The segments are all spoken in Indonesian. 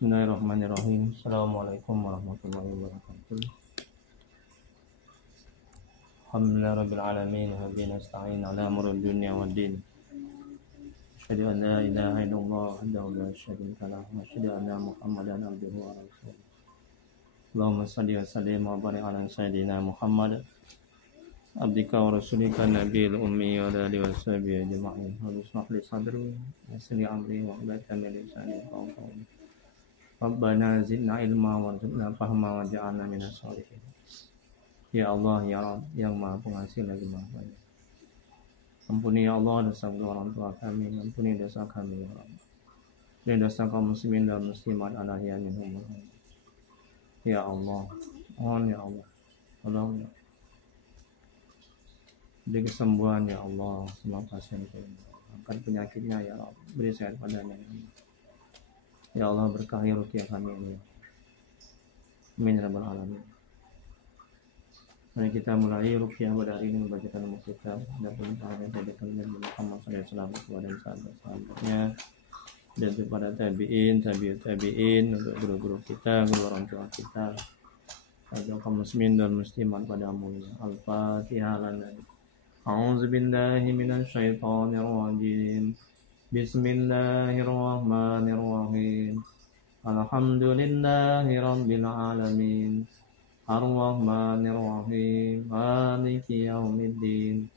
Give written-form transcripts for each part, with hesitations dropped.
Bismillahirrahmanirrahim. Assalamualaikum warahmatullahi wabarakatuh. Alhamdulillah rabbil alamin wa bihi nasta'in ala umuri dunya waddin. Asyhadu an la ilaha illallah wahdahu la syarika lah wa asyhadu anna Muhammadan abduhu wa rasuluh. Allahumma shalli wa sallim wa barik ala sayyidina Muhammad abdika wa rasulika nabiyil ummi wa ala alihi wa sahbihi ajma'in. Rabbi li sadri wa yassir li amri wa hlul 'uqdatam min lisani yafqahu qawli. Rabbana zidna ilma warzuqna fahma waj'alna minas sholihin. Ya Allah ya Rabb yang Maha Pengasih lagi Maha Penyayang. Ampuni ya Allah dosa orang tua kami, ampuni dosa kami ya Rabb. Dan dosa kaum muslimin dan muslimat al-ahya minhum. Ya Allah, mohon ya Allah, tolong ya. Beri kesembuhan ya Allah semua pasien ini. Angkat penyakitnya ya Rabb, beri sehat padanya ya Allah. Ya Allah berkahi ruqyah kami ini. Amin ya rabbal alamin. Mari kita mulai ruqyah pada hari ini membacakan al-Qur'an dan pengetahuan dari kalian Muhammad sallallahu alaihi wasallam kepada sahabatnya dan kepada tabi'in untuk guru-guru kita, guru orang tua kita, pada kaum muslimin dan muslimat pada umumnya. Al-Fatihah lana. A'udzu billahi minasy syaithanir rajim. Bismillahirrahmanirrahim. Alhamdulillahi rabbil alamin. Ar-Rahmanir-Rahim. Maliki yaumiddin.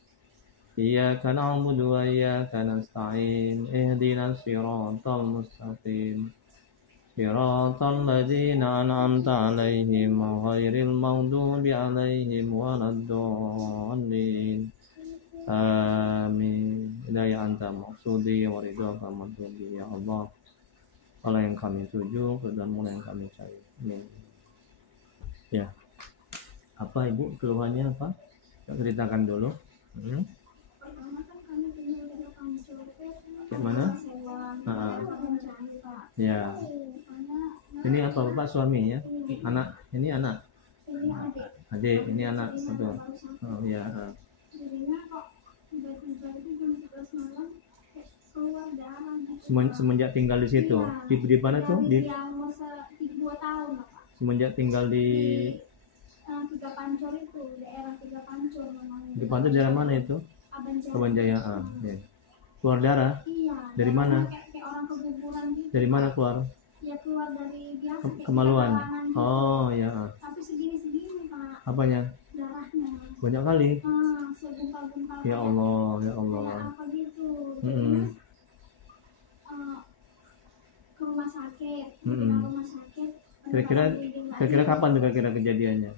Iyyaka na'budu wa iyyaka nasta'in. Ihdinas siratal mustaqim. Siratal ladzina an'amta 'alaihim ghairil maghdubi 'alaihim waladdallin. Amin. Hidayah anta maksudi wa ridhaka matlubbi ya Allah. Allah yang kami tuju dan mulai yang kami cari. Amin. Ya. Apa Ibu keluhannya apa? Kita ceritakan dulu. Gimana? Ya. Ini apa Bapak suami ya? Anak, ini anak. Adik, ini anak satu. Oh ya. Semenjak tinggal di situ. Di mana tuh? Di 2 tahun, Pak. Semenjak tinggal di Tiga Pancor itu, daerah Tiga Pancor namanya. Di Pancor daerah mana itu? Abanjaya. Ya. Keluar darah? Iya. Dari mana? Kayak orang keguguran gitu. Dari mana keluar? Ya keluar dari biasa. Kemaluan. Gitu. Oh ya. Tapi segini Pak. Apanya? Darahnya. Banyak kali. Segumpal-gumpal. Ya Allah, ya Allah. Kayak apa gitu. Ke rumah sakit. Rumah sakit. Kira-kira kapan tuh kira-kira kejadiannya?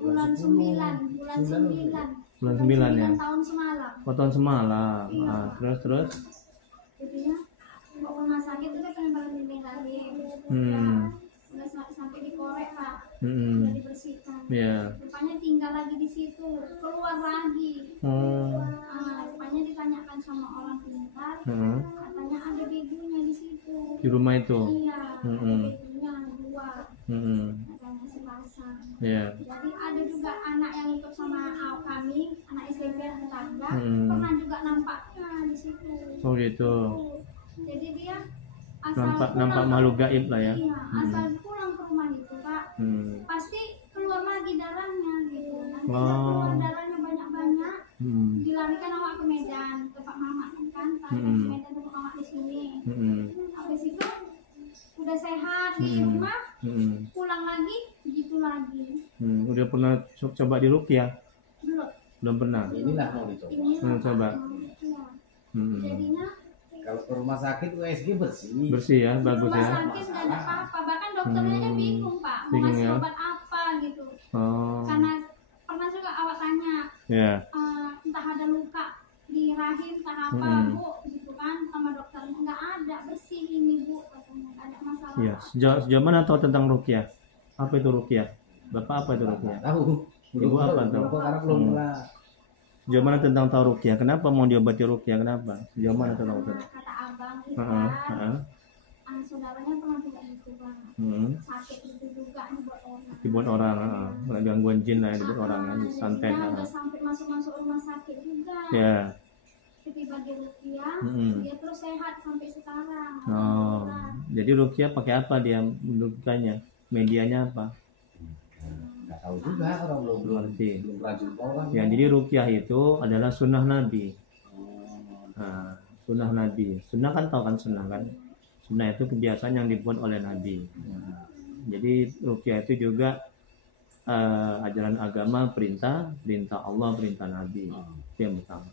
Bulan 9. Bulan 9 ya. Tahun semalam. Oh, tahun semalam. Iya. Terus. Jadinya mau rumah sakit itu kan paling penting lagi. Udah sampai dikorek Pak. Udah dibersihkan. Iya. Rupanya tinggal lagi di situ, keluar lagi. Rupanya ditanyakan sama orang pintar. Katanya ada begunya di situ. Di rumah itu. Iya. Begunya 2. Katanya sepasang. Iya. Jadi ada juga anak yang ikut sama kami, anak SMP tetangga, pernah juga nampaknya di situ. Oh gitu. Jadi dia nampak makhluk gaib lah ya. Iya, asal pulang ke rumah itu Pak, pasti keluar lagi darahnya gitu. Nanti keluar darahnya banyak-banyak, dilarikan awak ke Medan, ke Pak Mamat kan, Pak Medan ke Pak Mamat di sini. Habis itu udah sehat di rumah, pulang lagi, gitu lagi. Udah pernah coba di ruqyah? Belum pernah. Inilah mau dicoba. Coba. Jadinya kalau ke rumah sakit USG bersih. Bersih ya, bagus ya. Rumah sakit nggak ada apa-apa, bahkan dokternya aja bingung Pak, mau Bingung, ngasih ya? obat apa gitu. Oh. Karena pernah juga awak tanya, Ya. entah ada luka di rahim, entah apa Bu, gitu kan, sama dokternya nggak ada, bersih ini Bu, katanya nggak ada masalah. Iya. Sejauh mana tahu tentang ruqyah? Apa itu ruqyah? Bapak apa itu ruqyah? Tahu. Ibu apa tahu? Karena belum pernah. Sejauh mana tentang tahu ruqyah? Kenapa mau diobati ruqyah? Kenapa? Sejauh mana tentang ruqyah? Kata abang kita, saudaranya pernah juga gitu Bang. Sakit itu juga dibuat orang. Dibuat orang, gangguan jin lah yang dibuat orang ya, disantet. Udah sampai masuk rumah sakit juga. Ya. Ketika dia ruqyah, dia terus sehat sampai sekarang. Oh, Jadi ruqyah pakai apa dia mendudukannya? Medianya apa? Nggak tahu juga, orang belum Ngerti. pernah jumpa kan. Ya, jadi ruqyah itu adalah sunnah Nabi. Nah, sunnah Nabi. Sunnah kan tahu kan sunnah kan? Sunnah itu kebiasaan yang dibuat oleh Nabi. Nah, jadi ruqyah itu juga ajaran agama, perintah Allah, perintah Nabi. Itu yang pertama.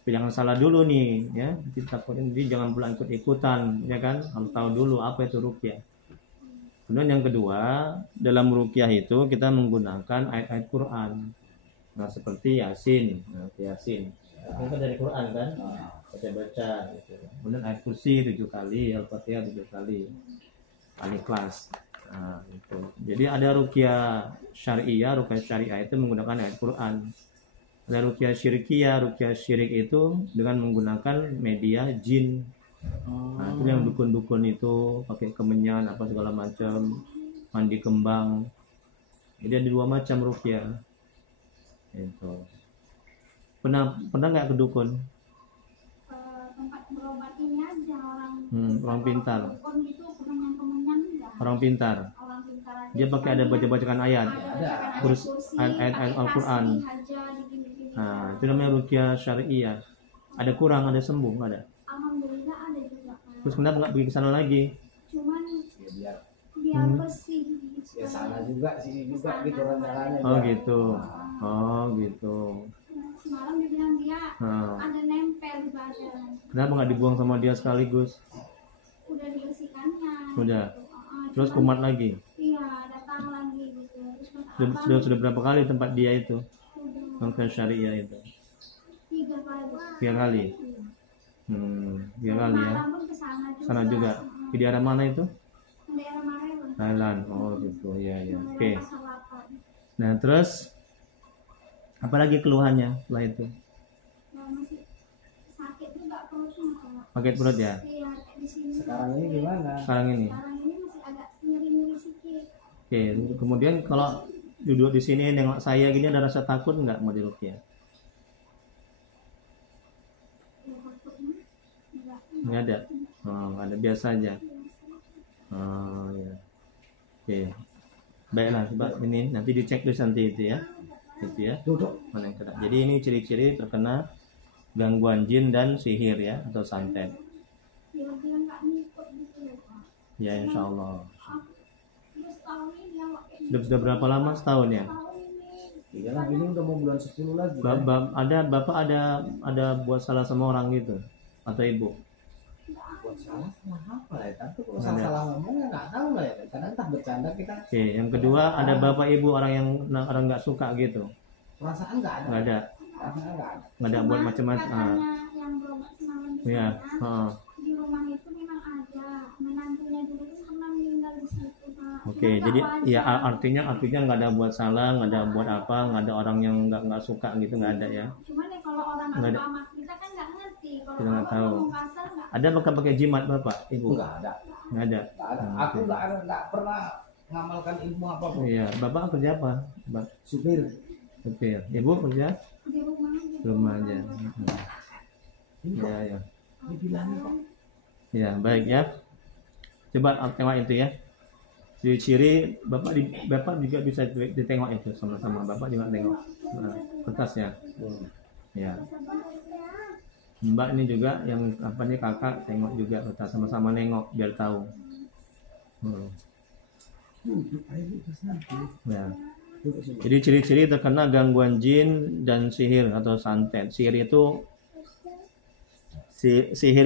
Tapi jangan salah dulu nih, ya. Kita jangan pula ikut-ikutan, ya kan? Harus tahu dulu apa itu ruqyah. Kemudian yang kedua, dalam ruqyah itu kita menggunakan ayat-ayat Quran. Nah, seperti Yasin. Nah, Yasin. Itu kan dari Quran kan? Baca-baca gitu. Kemudian ayat kursi 7 kali, Al-Fatihah 7 kali. Al-Ikhlas. Nah, itu. Jadi ada ruqyah syariah itu menggunakan ayat Quran. Ada ruqyah syirkiyah, ruqyah syirik itu dengan menggunakan media jin. Nah, itu yang dukun-dukun itu pakai kemenyan apa segala macam, mandi kembang. Jadi ada 2 macam ruqyah. Itu. Pernah nggak ke dukun? Tempat berobatinya aja Orang pintar. dukun gitu, kemenyan enggak. Orang pintar. Orang pintar aja. Dia pakai ada baca-bacakan ayat. Terus ayat Al-Quran. Nah, itu namanya ruqyah syariah. Ada kurang, ada sembuh, nggak ada. Alhamdulillah ada juga. Terus kenapa nggak pergi ke sana lagi? Cuman Ya, biar bersih. ya sana juga, sini juga gitu rencananya. Oh gitu. Oh gitu. Semalam dia bilang dia ada nempel di badan. Kenapa nggak dibuang sama dia sekaligus? Udah dibersihkannya. Udah. Gitu. Terus kumat lagi. Iya, datang lagi gitu. Terus Sudah berapa kali tempat dia itu? Ruqyah syariah itu? 3 kali. 3 kali. 3 kali ya. Malam pun kesana juga. Sana juga. Di daerah mana itu? Daerah Marelan. Thailand. Oh gitu. Ya ya. Oke. Pasar Lapan. Nah terus apalagi keluhannya setelah itu? Nah, masih sakit juga perutnya. Sakit perut ya? Iya, di sini. Sekarang ini gimana? Sekarang ini. Sekarang ini masih agak nyeri-nyeri sedikit. Oke. Kemudian kalau duduk di sini nengok saya gini ada rasa takut nggak mau diruqyah? Ya, takutnya enggak. Nggak ada. Oh, nggak ada, biasa aja. Oh ya. Oke. Baiklah, coba ini nanti dicek dulu nanti itu ya. Itu ya. Duduk. Mana yang kena. Jadi ini ciri-ciri terkena gangguan jin dan sihir ya atau santet. Bilang-bilang nggak ngikut gitu ya, Pak. Ya insya Allah. Terus tahun ini awak Sudah berapa lama? Setahun ya? tahun ini Iya lah, ini udah mau bulan 10 lagi. Bapak ada buat salah sama orang gitu atau ibu? Buat salah apa ya? Tapi kalau salah ngomong ya nggak tahu lah ya. Kadang tak bercanda kita. Oke, yang kedua ada bapak ibu orang yang nggak suka gitu. Perasaan nggak ada. Nggak ada. Perasaan nggak ada. Nggak ada buat macam-macam. katanya yang berobat semalam di Iya. sana, di rumah itu memang ada menantunya dulu itu pernah meninggal di situ, Pak. Oke, Cuma jadi nggak ya wajar. artinya nggak ada buat salah, nggak ada buat apa, nggak ada orang yang nggak suka gitu, nggak ada ya. Cuman ya kalau orang Nggak ada. agama kita kan nggak ngerti. Kalau Kita nggak Allah tahu. ngomong kasar nggak. Ada pakai jimat bapak, ibu? Nggak ada. Nggak ada. Nggak ada. Aku nggak pernah ngamalkan ilmu apapun. Iya, bapak kerja apa? Bapak Supir. supir. Ibu kerja Di rumah aja. di rumah aja. Ini kok Iya, ya. dibilangin kok. Ya, baik ya. Coba tengok itu ya. Ciri-ciri bapak juga bisa ditengok itu sama-sama. Bapak juga tengok kertasnya. Ya. Mbak ini juga yang apa nih kakak tengok juga kertas sama-sama nengok biar tahu. Duduk aja di atas nanti. Ya. Duduk sini. Jadi ciri-ciri terkena gangguan jin dan sihir atau santet. Sihir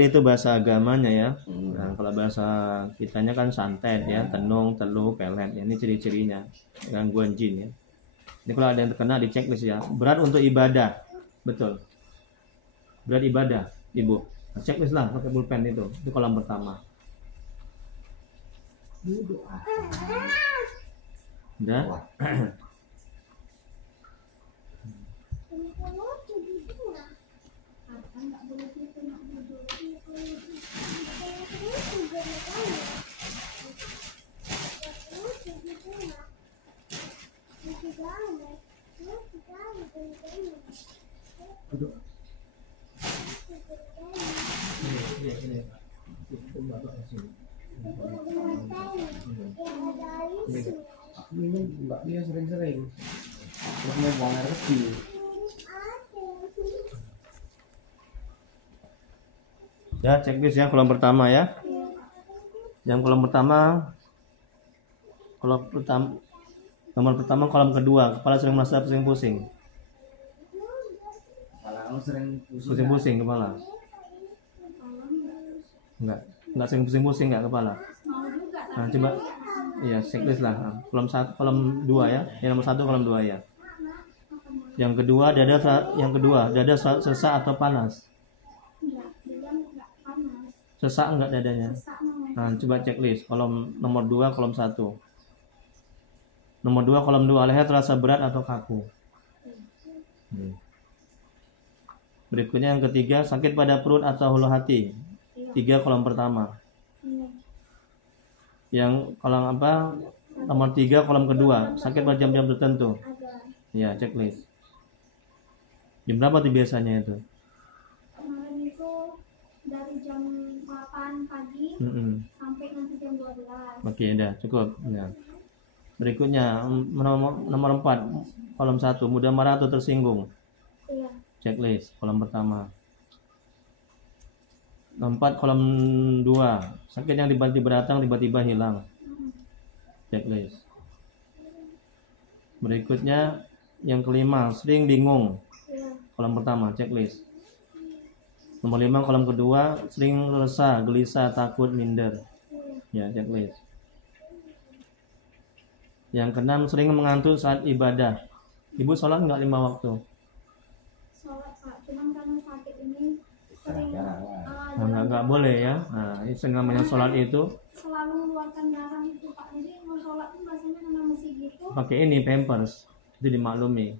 itu bahasa agamanya ya. Nah, kalau bahasa kitanya kan santet ya, tenung, teluh, pelet. Ini ciri-cirinya gangguan jin ya. Ini kalau ada yang terkena dicek ya. Berat untuk ibadah, betul. Berat ibadah, ibu. Nah, checklist lah pakai pulpen itu. Itu kolam pertama. Duduk. Udah. Nggak boleh gitu, nggak boleh. Duduk. Aku minum mbak dia sering-sering. Terus mau buang air kecil. Ya, checklist ya kolom pertama ya. Yang kolom pertama nomor pertama kolom kedua, kepala sering merasa pusing-pusing. Kalau sering Pusing-pusing kepala. Enggak sering pusing-pusing enggak kepala. Nah, coba ya checklist lah. Kolom 2 ya. Yang nomor 1 kolom 2 ya. Yang kedua dada sesak atau panas. Sesak enggak dadanya? Nah, coba checklist. Kolom nomor 2 kolom 1. Nomor 2 kolom 2, leher terasa berat atau kaku. Berikutnya yang ketiga, sakit pada perut atau hulu hati. 3 kolom pertama. Yang kolom apa? Nomor 3 kolom kedua, sakit pada jam-jam tertentu. Ya, checklist. Jam berapa tuh biasanya itu? Kemarin itu dari jam 8 pagi sampai nanti jam 12. Oke, udah cukup. Ya. Berikutnya nomor 4 kolom 1, mudah marah atau tersinggung. Iya. Checklist kolom pertama. Nomor 4 kolom 2, sakit yang tiba-tiba datang tiba-tiba hilang. Checklist. Berikutnya yang kelima, sering bingung. Iya. Kolom pertama, checklist. Nomor 5 kolom kedua, sering resah, gelisah, takut, minder. Ya, checklist. Yang keenam, sering mengantuk saat ibadah. Ibu sholat nggak 5 waktu? Sholat Pak, cuman karena sakit ini sering Nggak boleh ya. Nah, itu namanya sholat itu selalu mengeluarkan darah itu Pak. Jadi mau sholat tuh biasanya karena masih gitu. pakai ini pampers, itu dimaklumi.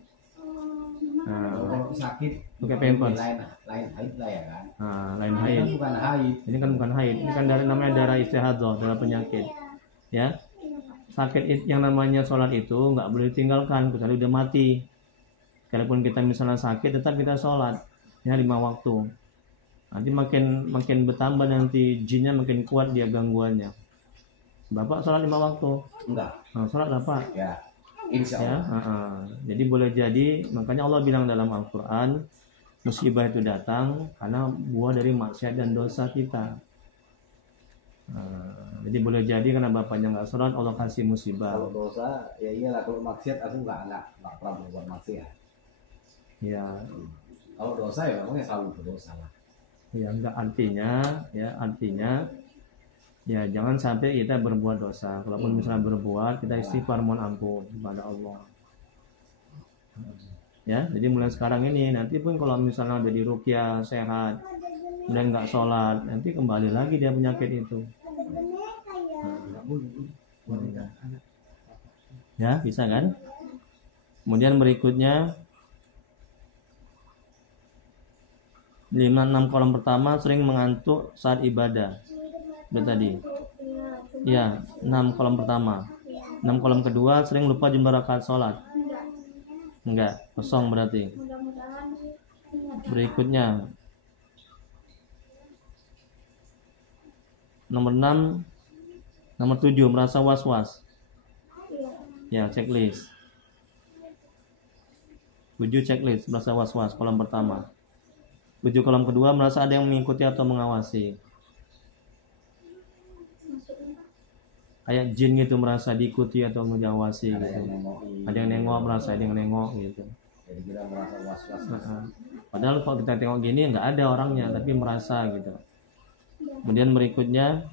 Nah, kalau sakit pakai pampers. Lain haid lah ya kan. Nah, lain haid. Ini bukan haid. Ini kan bukan haid. Ini kan namanya darah istihadah, darah penyakit. Ya. Sakit yang namanya sholat itu nggak boleh ditinggalkan kecuali udah mati. Kalaupun kita misalnya sakit, tetap kita sholat ya 5 waktu. Nanti makin bertambah nanti jinnya makin kuat dia gangguannya. Bapak sholat 5 waktu? Enggak. Nah, sholat apa? Ya. Insya Ya, Allah. jadi boleh jadi, makanya Allah bilang dalam Al-Quran, musibah itu datang karena buah dari maksiat dan dosa kita. Jadi boleh jadi karena bapaknya nggak sholat, Allah kasih musibah. Kalau dosa, ya iyalah. Kalau maksiat aku nggak pernah berbuat maksiat. Ya, Kalau dosa ya memangnya selalu berdosa lah. ya enggak artinya ya jangan sampai kita berbuat dosa. Kalaupun misalnya berbuat, kita istighfar mohon ampun kepada Allah. Ya, jadi mulai sekarang ini nanti pun kalau misalnya udah diruqyah sehat dan nggak sholat, nanti kembali lagi dia penyakit itu. Ya, bisa kan? Kemudian berikutnya 5-6 kolom pertama, sering mengantuk saat ibadah. Udah tadi. Ya, 6 kolom pertama. 6 kolom kedua, sering lupa jumlah rakaat sholat. Enggak, kosong berarti. Mudah-mudahan Berikutnya nomor 6, nomor 7, merasa was-was. Ya, checklist. 7 checklist, merasa was-was kolom pertama. 7 kolom kedua, merasa ada yang mengikuti atau mengawasi. Kayak jin gitu, merasa diikuti atau mengawasi gitu. Ada yang nengok, merasa ada yang nengok gitu. Jadi kita merasa was-was. Padahal kalau kita tengok gini nggak ada orangnya, tapi merasa gitu. Kemudian berikutnya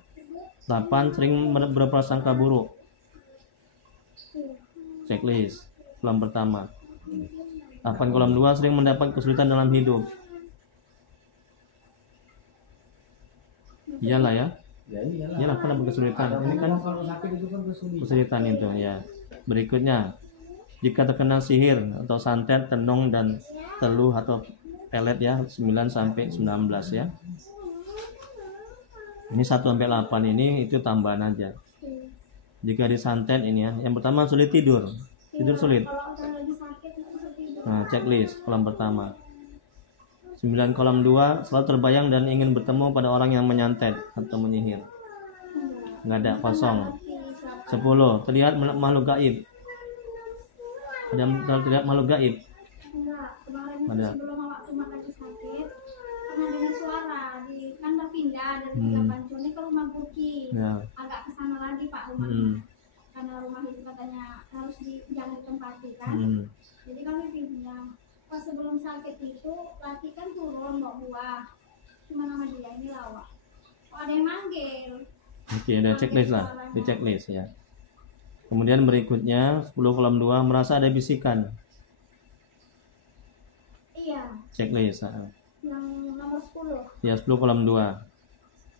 8, sering berprasangka buruk. Checklist kolom pertama. 8 kolom 2, sering mendapat kesulitan dalam hidup. Iyalah ya. Ya iyalah. Iyalah kan ada kesulitan. Ini kan Kalau sakit itu kan kesulitan itu ya. Berikutnya, jika terkena sihir atau santet, tenung dan teluh atau pelet ya, 9 sampai 19 ya. Ini 1 sampai 8 ini itu tambahan aja. Jika disantet ini ya, yang pertama sulit tidur. Tidur sulit. kalau lagi sakit itu tidur. Nah, checklist kolom pertama. 9 kolom 2, selalu terbayang dan ingin bertemu pada orang yang menyantet atau menyihir. nggak ada, kosong. 10. Terlihat makhluk gaib. Ada terlihat makhluk gaib. Enggak, kemarin Ada. sebelum awak cuma lagi sakit, pernah dengar suara kan berpindah dari tiga Panco ini ke rumah Buki. Ya. Agak ke sana lagi Pak rumahnya. Karena rumah itu katanya harus jangan ditempati kan. Jadi kami pindah. Pas sebelum sakit itu laki kan turun bawa buah. Cuma nama dia ini lawak. Oh, ada yang manggil. Oke, ada checklist lah, di checklist ya. Kemudian berikutnya 10 kolom 2 merasa ada bisikan. Iya, Checklist. yang nomor 10. Ya, 10 kolom 2.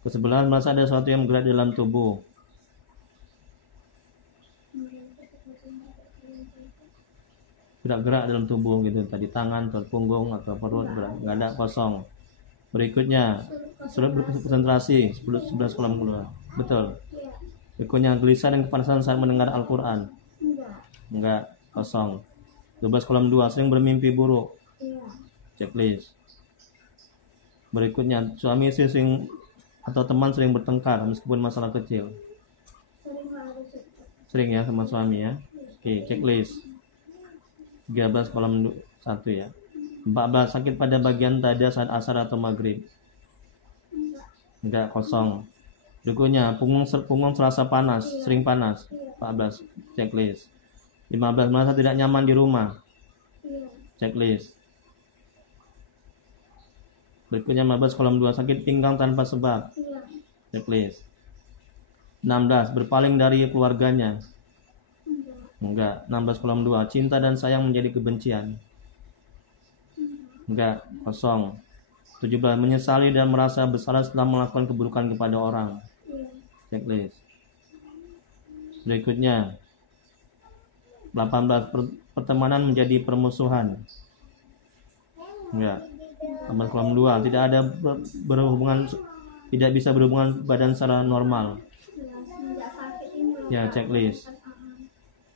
Ke-11 merasa ada sesuatu yang bergerak di dalam tubuh. Gerak-gerak dalam tubuh gitu, tadi tangan atau punggung atau perut, nggak ada, kosong. Berikutnya surat berkonsentrasi 11 kolom 2. Betul. Iya. Berikutnya gelisah dan kepanasan saat mendengar Al-Quran. Enggak. Kosong. 12 kolom 2 sering bermimpi buruk. Iya. Checklist. Berikutnya suami istri sering atau teman sering bertengkar meskipun masalah kecil. Sering ada cerita. Sering ya sama suami ya. Oke, checklist. 13 kolom 1 ya. 14 sakit pada bagian dada saat asar atau maghrib. Enggak, kosong. Berikutnya punggung terasa panas, sering panas. 14 checklist. 15 merasa tidak nyaman di rumah. Iya. Checklist. Berikutnya 15 kolom 2 sakit pinggang tanpa sebab. Iya. Checklist. 16 berpaling dari keluarganya. Enggak. Enggak. 16 kolom 2 cinta dan sayang menjadi kebencian. Enggak, kosong. 17 menyesali dan merasa bersalah setelah melakukan keburukan kepada orang. Iya. Checklist. Berikutnya 18 pertemanan menjadi permusuhan. Enggak. 18 kolom 2 tidak ada berhubungan, tidak bisa berhubungan badan secara normal. Iya, semenjak sakit ini loh, Ya, Pak. checklist.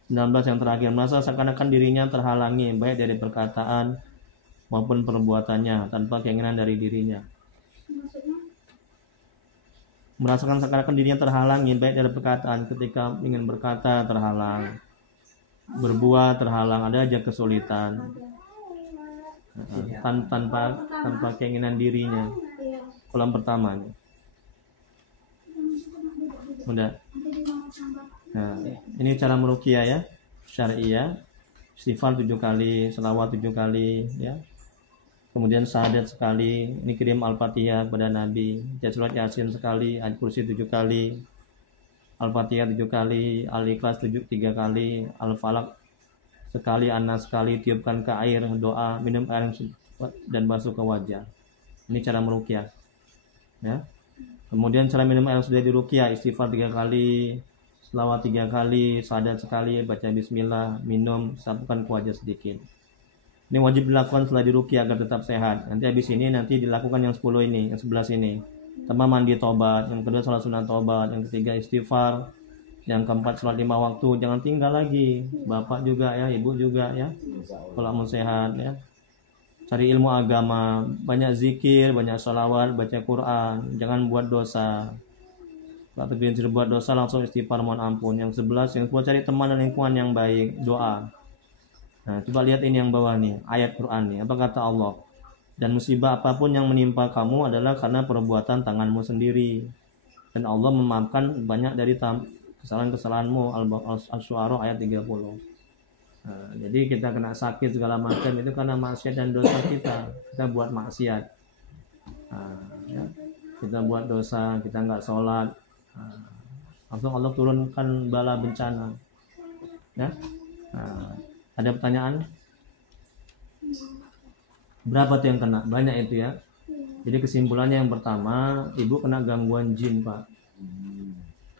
19 yang terakhir merasa seakan-akan dirinya terhalangi baik dari perkataan maupun perbuatannya tanpa keinginan dari dirinya. Maksudnya? Merasakan seakan-akan dirinya terhalangi baik dari perkataan, ketika ingin berkata terhalang, berbuat terhalang, ada aja kesulitan. Tanpa keinginan dirinya. Iya. Kolom pertama. Udah. Nah, ini cara meruqyah ya, syariah. Istighfar 7 kali, selawat 7 kali ya. Kemudian syahadat sekali, ini kirim Al-Fatihah kepada Nabi, surat Yasin sekali, Ayat Kursi 7 kali, Al-Fatihah 7 kali, Al-Ikhlas 3 kali, Al-Falaq sekali, Anas sekali, tiupkan ke air, doa, minum air dan basuh ke wajah. Ini cara meruqyah. Ya. Kemudian cara minum air sudah diruqyah, istighfar 3 kali, selawat 3 kali, syahadat sekali, baca bismillah, minum, sapukan ke wajah sedikit. Ini wajib dilakukan setelah diruqyah agar tetap sehat. Nanti habis ini dilakukan yang 10 ini, yang 11 ini. Pertama mandi tobat, yang kedua salat sunat tobat, yang ketiga istighfar, yang keempat salat 5 waktu, jangan tinggal lagi. Bapak juga ya, ibu juga ya. Kalau mau sehat ya. Cari ilmu agama, banyak zikir, banyak sholawat, baca Quran, jangan buat dosa. Kalau tergelincir buat dosa langsung istighfar mohon ampun. Yang 11 yang kedua cari teman dan lingkungan yang baik, doa. Nah, coba lihat ini yang bawah nih, ayat Quran nih. Apa kata Allah? Dan musibah apapun yang menimpa kamu adalah karena perbuatan tanganmu sendiri. Dan Allah memaafkan banyak dari kesalahan-kesalahanmu. Al-Syu'ara ayat 30. Nah, jadi kita kena sakit segala macam itu karena maksiat dan dosa kita. Kita buat maksiat. Nah, ya. Kita buat dosa, kita nggak sholat. Nah, langsung Allah turunkan bala bencana. Ya. Nah, ada pertanyaan? Berapa tuh yang kena? Banyak itu ya. Jadi kesimpulannya yang pertama, ibu kena gangguan jin, Pak.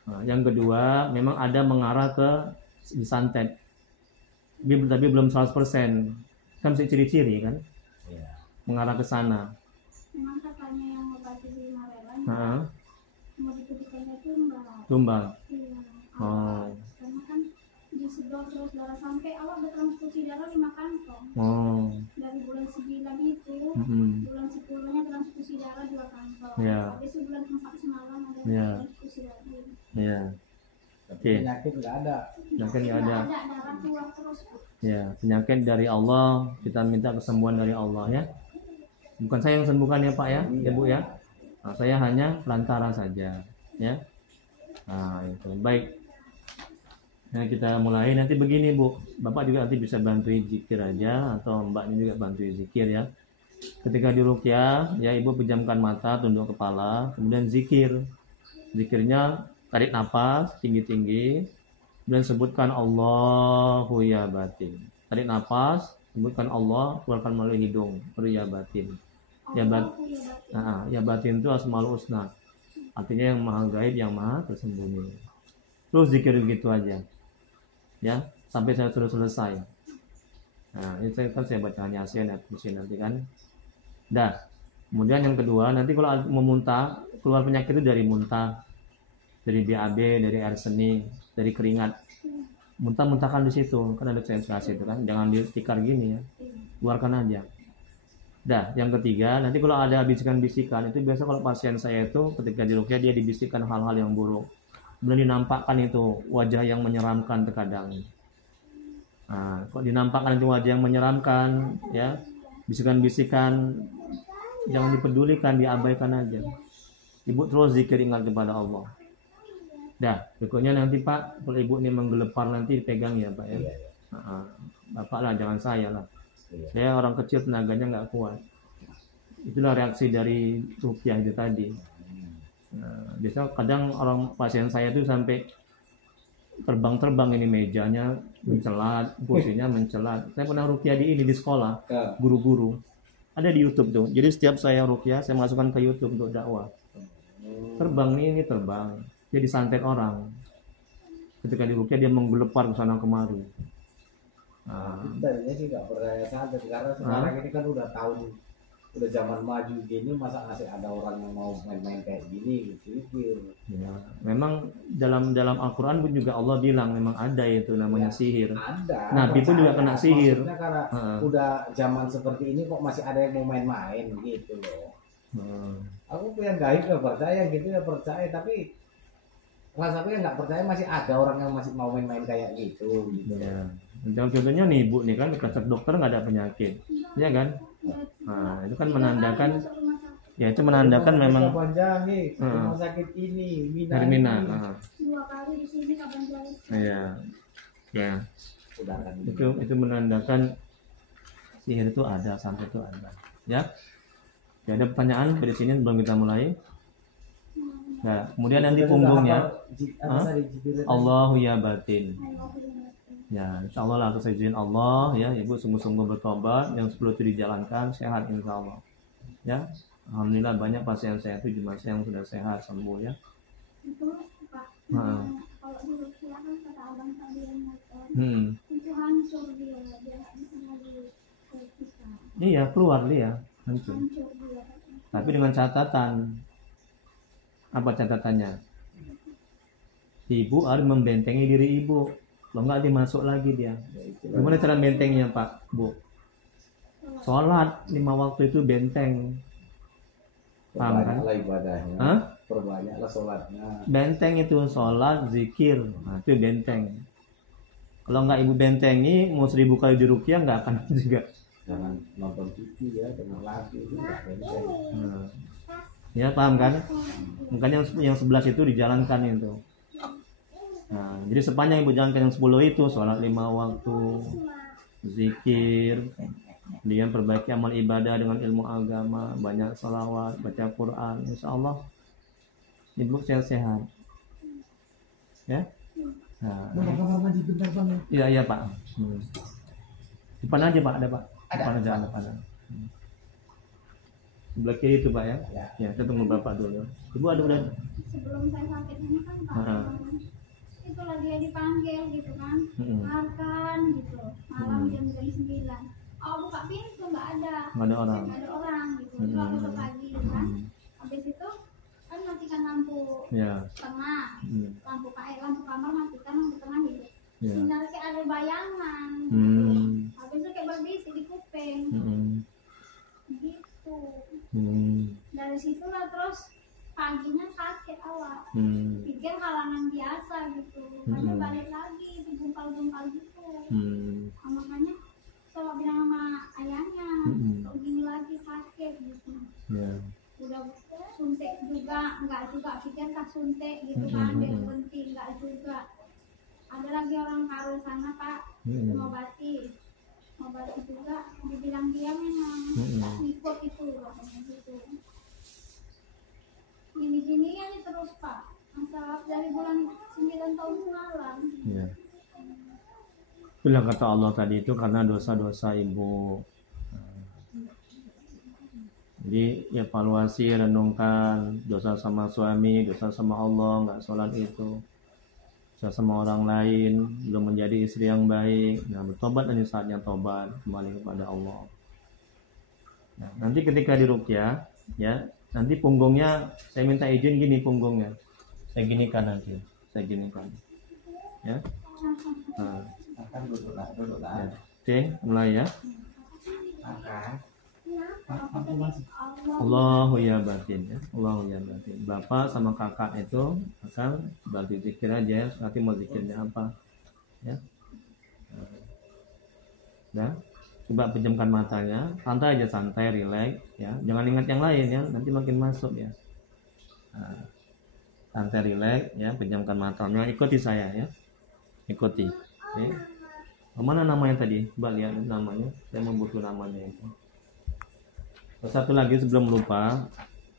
Nah, yang kedua, memang ada mengarah ke disantet. Tapi belum 100%. Kan mesti ciri-ciri kan? Mengarah ke sana. Memang katanya yang ngobati di Marelan, mau ditutupannya Tumbal. Iya. Oh. Karena kan disedot terus darah sampai awal bertransfusi darah 5 kantong. Oh. Dari bulan 9 itu, bulan 10-nya transfusi darah 2 kantong. Ya. Habis bulan 4 semalam ada Ya. transfusi lagi. Ya. Tapi Oke. penyakit nggak ada. Penyakit nggak ada. Darah keluar terus. Ya, penyakit dari Allah, kita minta kesembuhan dari Allah ya. Bukan saya yang sembuhkan ya Pak ya, ya Bu ya. Nah, saya hanya perantara saja ya. Nah, itu baik. Nah, kita mulai nanti begini Bu. Bapak juga nanti bisa bantu zikir aja atau Mbaknya juga bantu zikir ya. Ketika diruqyah, ya Ibu pejamkan mata, tunduk kepala, kemudian zikir. Zikirnya tarik nafas tinggi-tinggi, kemudian sebutkan Allahu ya batin. Tarik nafas, sebutkan Allah, keluarkan melalui hidung, baru ya batin. Ya batin itu asmaul husna. Artinya yang maha gaib, yang maha tersembunyi. Terus zikir begitu aja. Ya, sampai saya sudah selesai. Nah, ini saya baca Yasin ya, nanti kan. Dah. Kemudian yang kedua, nanti kalau mau muntah, keluar penyakit itu dari muntah, dari BAB, dari air seni, dari keringat. Muntah-muntahkan di situ, kan ada sensasi itu kan. Jangan ditikar gini ya. Keluarkan aja. Dah, yang ketiga, nanti kalau ada bisikan-bisikan, itu biasa kalau pasien saya itu ketika diruqyah dia dibisikkan hal-hal yang buruk. Kemudian dinampakkan itu wajah yang menyeramkan terkadang. Nah, kok dinampakkan itu wajah yang menyeramkan, ya, bisikan-bisikan jangan dipedulikan, diabaikan aja. Ibu terus zikir, ingat kepada Allah. Dah, berikutnya nanti Pak, kalau Ibu ini menggelepar nanti pegang ya Pak ya. Bapak lah, jangan saya lah. Saya orang kecil, tenaganya nggak kuat. Itulah reaksi dari ruqyah itu tadi. Nah, biasa kadang orang pasien saya itu sampai terbang-terbang ini mejanya mencelat, kursinya mencelat. Saya pernah ruqyah di sekolah, guru-guru. Ada di YouTube tuh. Jadi setiap saya ruqyah, saya masukkan ke YouTube untuk dakwah. Terbang ini terbang. Dia disantet orang. Ketika di ruqyah dia menggelepar ke sana kemari. Tadinya sih nggak percaya santet karena sekarang ini kan udah zaman maju gini, masa masih ada orang yang mau main-main kayak gini gitu. Ya, memang dalam Al-Quran pun juga Allah bilang memang ada itu namanya sihir. Ada. Nabi pun juga kena sihir. Maksudnya karena udah zaman seperti ini kok masih ada yang mau main-main gitu loh. Aku yang gaib nggak percaya gitu ya percaya, tapi rasaku yang nggak percaya masih ada orang yang masih mau main-main kayak gitu. Ya. Contohnya nih Ibu nih kan resep dokter nggak ada penyakit, ya kan? Nah, itu kan menandakan, ya itu menandakan memang panjang nih rumah sakit ini Hermina. 2 kali di sini kapan jari. Iya, ya. Udah kan. Itu menandakan sihir itu ada, santet itu ada. Ya. Ya, ada pertanyaan dari sini sebelum kita mulai. Nah, kemudian nanti punggungnya Allahu ya batin. Ya, insya Allah lah atas izin Allah ya, Ibu sungguh-sungguh bertobat, yang 10 itu dijalankan, sehat insya Allah. Ya, alhamdulillah banyak pasien saya itu cuma yang sudah sehat sembuh ya. Itu Pak. Kalau dulu kan kata abang tadi yang motor, itu hancur dia nggak bisa lagi terpisah. Iya, keluar dia hancur. Dia. Tapi dengan catatan, apa catatannya? Ibu harus membentengi diri Ibu. Kalau nggak dimasuk lagi dia. Gimana cara bentengnya Pak, Bu? Sholat 5 waktu itu benteng. Paham kan? Perbanyaklah ibadahnya. Perbanyaklah sholatnya. Benteng itu sholat, zikir. Nah, itu benteng. Kalau nggak Ibu bentengi, mau 1000 kali di ruqyah nggak akan juga. Jangan nonton TV ya, dengar lagu itu nggak benteng. Ya, paham kan? Makanya yang 11 itu dijalankan itu. Nah, jadi sepanjang Ibu jalankan yang 10 itu, sholat 5 waktu, zikir, kemudian perbaiki amal ibadah dengan ilmu agama, banyak salawat, baca Quran, insya Allah Ibu sehat-sehat. Ya? Nah, kamar mandi bentar Bang. iya Pak. Depan aja Pak, ada Pak. Depan aja, depan. Sebelah kiri itu Pak ya. Ya, kita tunggu Bapak dulu. Ibu ada udah. Sebelum saya sakit ini kan Pak. Itulah dia dipanggil gitu kan, makan gitu, malam jam 9. Buka pintu nggak ada orang gitu. Itu aku pagi kan, habis itu kan matikan lampu tengah, lampu kamar matikan, lampu tengah gitu. Benar kayak ada bayangan, habis itu kayak berbisik di kuping, gitu. Dari situlah terus paginya kaget awal. Pikir halangan biasa gitu. Makanya balik lagi dibungkal-bungkal gitu. Makanya saya bilang sama ayahnya, kok gini lagi sakit gitu. Udah suntik juga, enggak juga pikir tak suntik gitu kan, dia berhenti, enggak juga. Ada lagi orang Karo sana Pak, mengobati juga, dibilang dia memang nggak ngikut itu, katanya gitu. Gini ya terus Pak, masalah dari bulan 9 tahun semalam. Itulah kata Allah tadi itu karena dosa-dosa ibu. Jadi evaluasi, renungkan dosa sama suami, dosa sama Allah, nggak sholat itu, dosa sama orang lain, belum menjadi istri yang baik. Nah, bertobat ini saatnya tobat kembali kepada Allah. Nah, nanti ketika diruqyah, ya, nanti punggungnya saya minta izin gini punggungnya, saya ginikan nanti, saya ginikan, ya. Nah, duduk lah. Oke, mulai ya. Allahu ya batin ya. Allahu ya batin. Bapak sama kakak itu akan bantu zikir aja. Nanti mau zikirnya apa? Ya. Nah, coba pejamkan matanya, santai aja, santai, relax ya. Jangan ingat yang lain ya, nanti makin masuk ya. Nah, santai, relax ya, pejamkan matanya, ikuti saya ya. Ikuti. Oke. Mana namanya tadi? Coba lihat namanya. Saya membutuh namanya itu. Satu lagi sebelum lupa,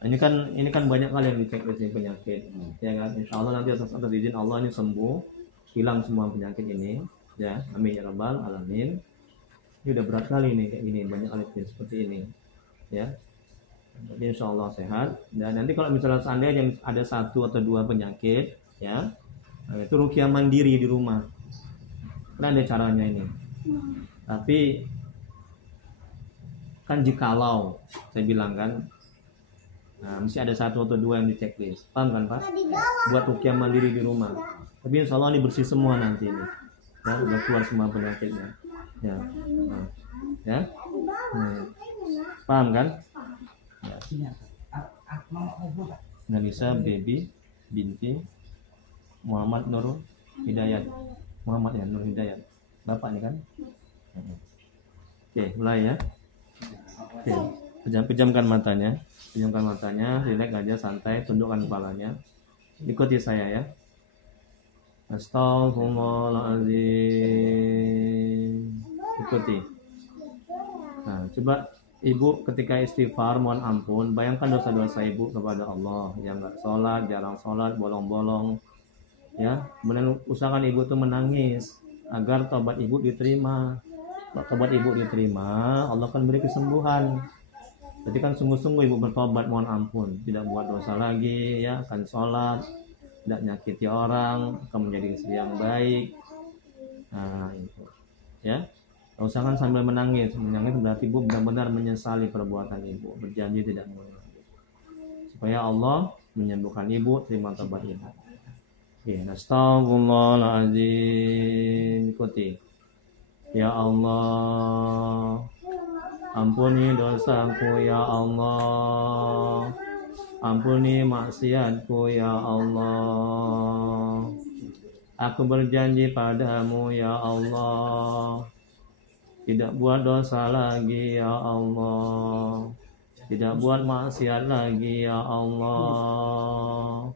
ini kan banyak kali yang dicek di penyakit, ya kan? Insya Allah nanti atas izin Allah ini sembuh, hilang semua penyakit ini, ya. Amin ya rabbal alamin. Ini udah berat kali nih kayak gini, banyak kali seperti ini, ya. Jadi Insya Allah sehat. Dan nanti kalau misalnya seandainya ada 1 atau 2 penyakit, ya, nah, itu ruqyah mandiri di rumah. Kan ada caranya ini. Tapi kan jikalau saya bilang kan, nah, mesti ada 1 atau 2 yang di checklist, paham kan Pak? Buat ruqyah mandiri di rumah. Tapi Insya Allah ini bersih semua nanti ini, ya, udah keluar semua penyakitnya, ya, nah, ya, paham kan? Ya. Nalisa Baby binti Muhammad Nur Hidayat, Muhammad ya Nur Hidayat, bapak nih kan? Oke, mulai ya. Oke, pejamkan matanya, relax aja, santai, tundukkan kepalanya, ikuti saya ya. Astagfirullahaladzim, ikuti. Nah, coba ibu ketika istighfar mohon ampun, bayangkan dosa-dosa ibu kepada Allah, yang nggak sholat, jarang sholat, bolong-bolong, ya. Kemudian usahakan ibu tuh menangis agar tobat ibu diterima. Kalau tobat ibu diterima, Allah akan beri kesembuhan. Jadi kan sungguh-sungguh ibu bertobat, mohon ampun, tidak buat dosa lagi, ya, akan sholat, tidak nyakiti orang, akan menjadi istri yang baik. Nah itu, ya. Usahakan sambil menangis berarti ibu benar-benar menyesali perbuatan ibu, berjanji tidak mengulangi lagi, supaya Allah menyembuhkan ibu, terima tobat ibu. Oke, astagfirullahaladzim, ikuti. Ya Allah, ampuni dosaku ya Allah, ampuni maksiatku ya Allah. Aku berjanji padamu ya Allah, tidak buat dosa lagi ya Allah, tidak buat maksiat lagi ya Allah,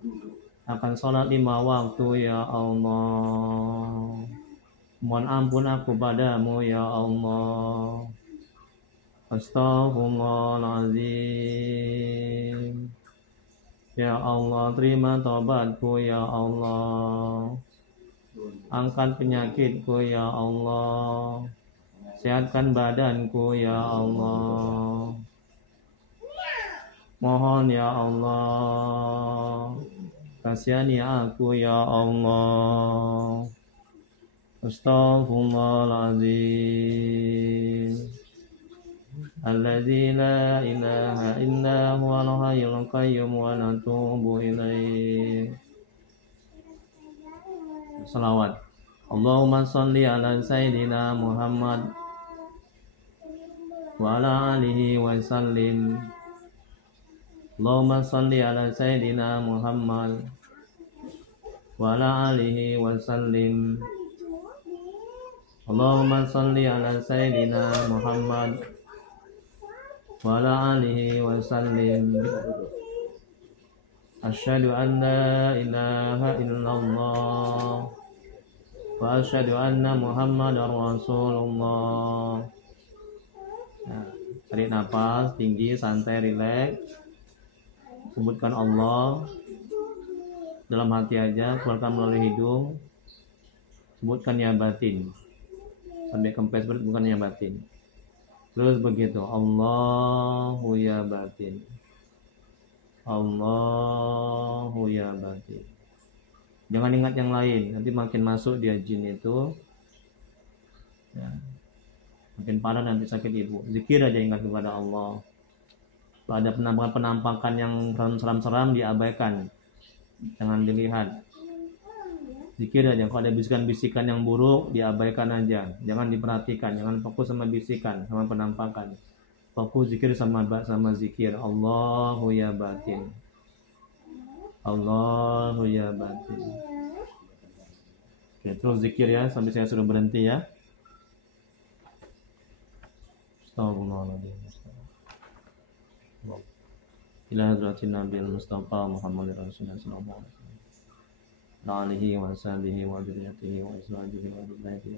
akan sholat 5 waktu ya Allah. Mohon ampun aku padamu ya Allah. Astaghfirullahaladzim. Ya Allah, terima taubatku ya Allah. Angkat penyakitku ya Allah. Sehatkan badanku ya Allah. Mohon ya Allah, kasihani aku ya Allah. Astaghfirullahaladzim. Alladzi la ilaha illa huwal hayyul qayyum wa natubu ilaih. Salawat. Allahumma sholli ala sayyidina Muhammad wa ala alihi wa sallim. Allahumma salli ala Sayyidina Muhammad wa ala alihi wa sallim. Allahumma salli ala Sayyidina Muhammad wa ala alihi wa sallim. Asyhadu an la ilaha illallah wa asyhadu anna Muhammadar Rasulullah. Nah, tarik nafas tinggi, santai, rileks. Sebutkan Allah dalam hati aja, keluarkan melalui hidung. Sebutkan ya batin. Sampai kempes bukan ya batin. Terus begitu, Allahu ya batin. Allahu ya batin. Jangan ingat yang lain, nanti makin masuk dia jin itu ya, makin parah nanti sakit ibu. Zikir aja, ingat kepada Allah. Kalau ada penampakan yang seram-seram diabaikan, jangan dilihat. Zikir aja. Kalau ada bisikan-bisikan yang buruk diabaikan aja, jangan diperhatikan, jangan fokus sama bisikan, sama penampakan. Fokus zikir sama zikir. Allahu ya batin. Allahu ya batin. Oke, terus zikir ya sampai saya suruh berhenti ya. Astagfirullahaladzim. Ila hadratin Nabi Mustafa Muhammad Rasulullah sallallahu alaihi wasallam. Alihi wa sahbihi wa dzurriyyatihi wa azwajihi wa dzurriyyatihi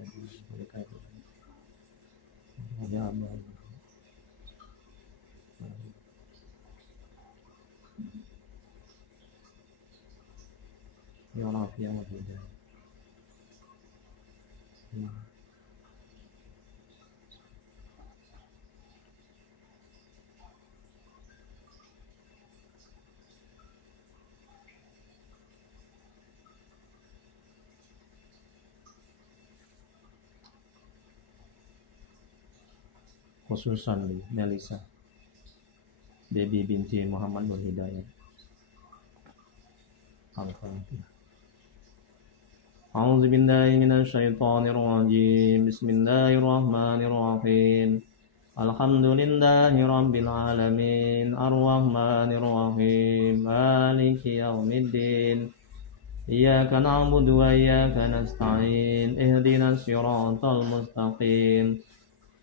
ya Allah. Ya Allah ya Allah. Khususan Melisa Debbie binti Muhammad Nur Hidayat. Al-Fatihah. A'udzu billahi minasy syaithanir rajim. Bismillahirrahmanirrahim. Alhamdulillahi rabbil alamin. Arrahmanir rahim. Maliki yaumiddin. Iyyaka na'budu wa iyyaka nasta'in. Ihdinas siratal mustaqim.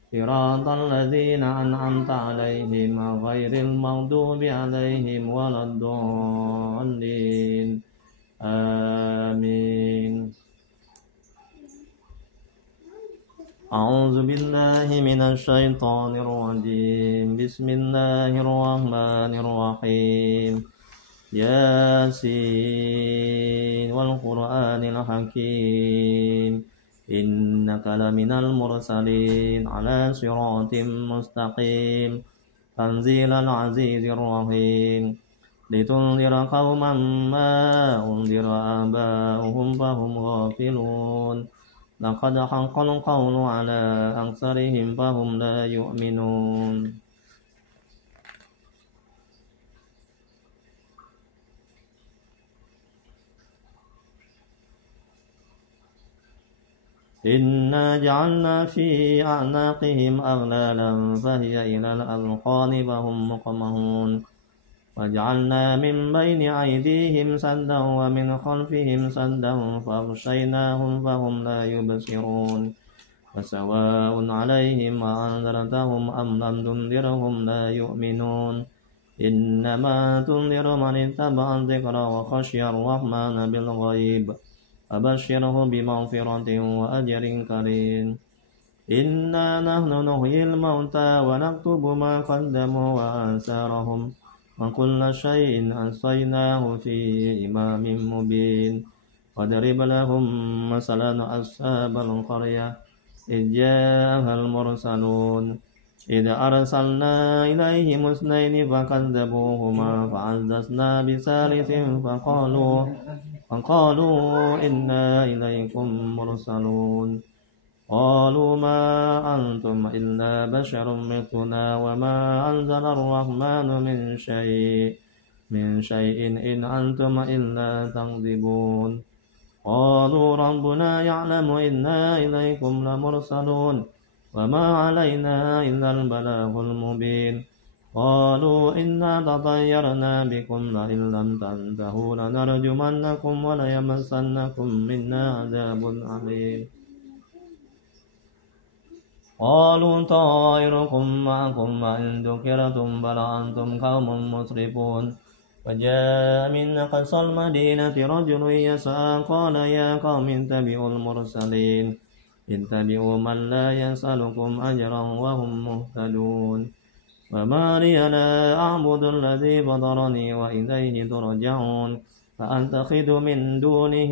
صراط الذين أنعمت عليهم غير المغضوب عليهم ولا الضالين آمين. أعوذ بالله من الشيطان الرجيم. بسم الله الرحمن الرحيم. ياسين والقرآن الحكيم. إنك لمن المرسلين على صراط مستقيم. تنزيل العزيز الرحيم. لتنذر قوما ما أنذر آباؤهم فهم غافلون. لقد حق القول على أكثرهم فهم لا يؤمنون. إنا جعلنا في أعناقهم أغلالا فهي إلى الأذقان فهم مقمحون. وجعلنا من بين أيديهم سدا ومن خلفهم سدا فأغشيناهم فهم لا يبصرون. وسواء عليهم أأنذرتهم أم لم تنذرهم لا يؤمنون. إنما تنذر من اتبع الذكر وخشي الرحمن بالغيب. أبشره بمغفرة وأجر كريم. إنا نحن نحيي الموتى ونكتب ما قدموا وآثارهم وكل شيء أحصيناه في إمام مبين. واضرب لهم مثلا أصحاب القرية إذ جاءها المرسلون. إذ أرسلنا إليهم اثنين فكذبوهما فعززنا بثالث فقالوا إنا إليكم مرسلون. قالوا ما أنتم إلا بشر مثلنا وما أنزل الرحمن من شيء إن أنتم إلا تكذبون. قالوا ربنا يعلم إنا إليكم لمرسلون وما علينا إلا البلاغ المبين. قالوا إنا تطيرنا بكم لئن لم تنتهوا لنرجمنكم وليمسنكم منا عذاب أليم قالوا طائركم معكم وإن ذكرتم بل أنتم قوم مسرفون وجاء من أقصى المدينة رجل يسعى قال يا قوم اتبعوا المرسلين اتبعوا من لا يسألكم أجرا وهم مهتدون وما لي لا أعبد الذي فطرني وإليه ترجعون فأتخذ من دونه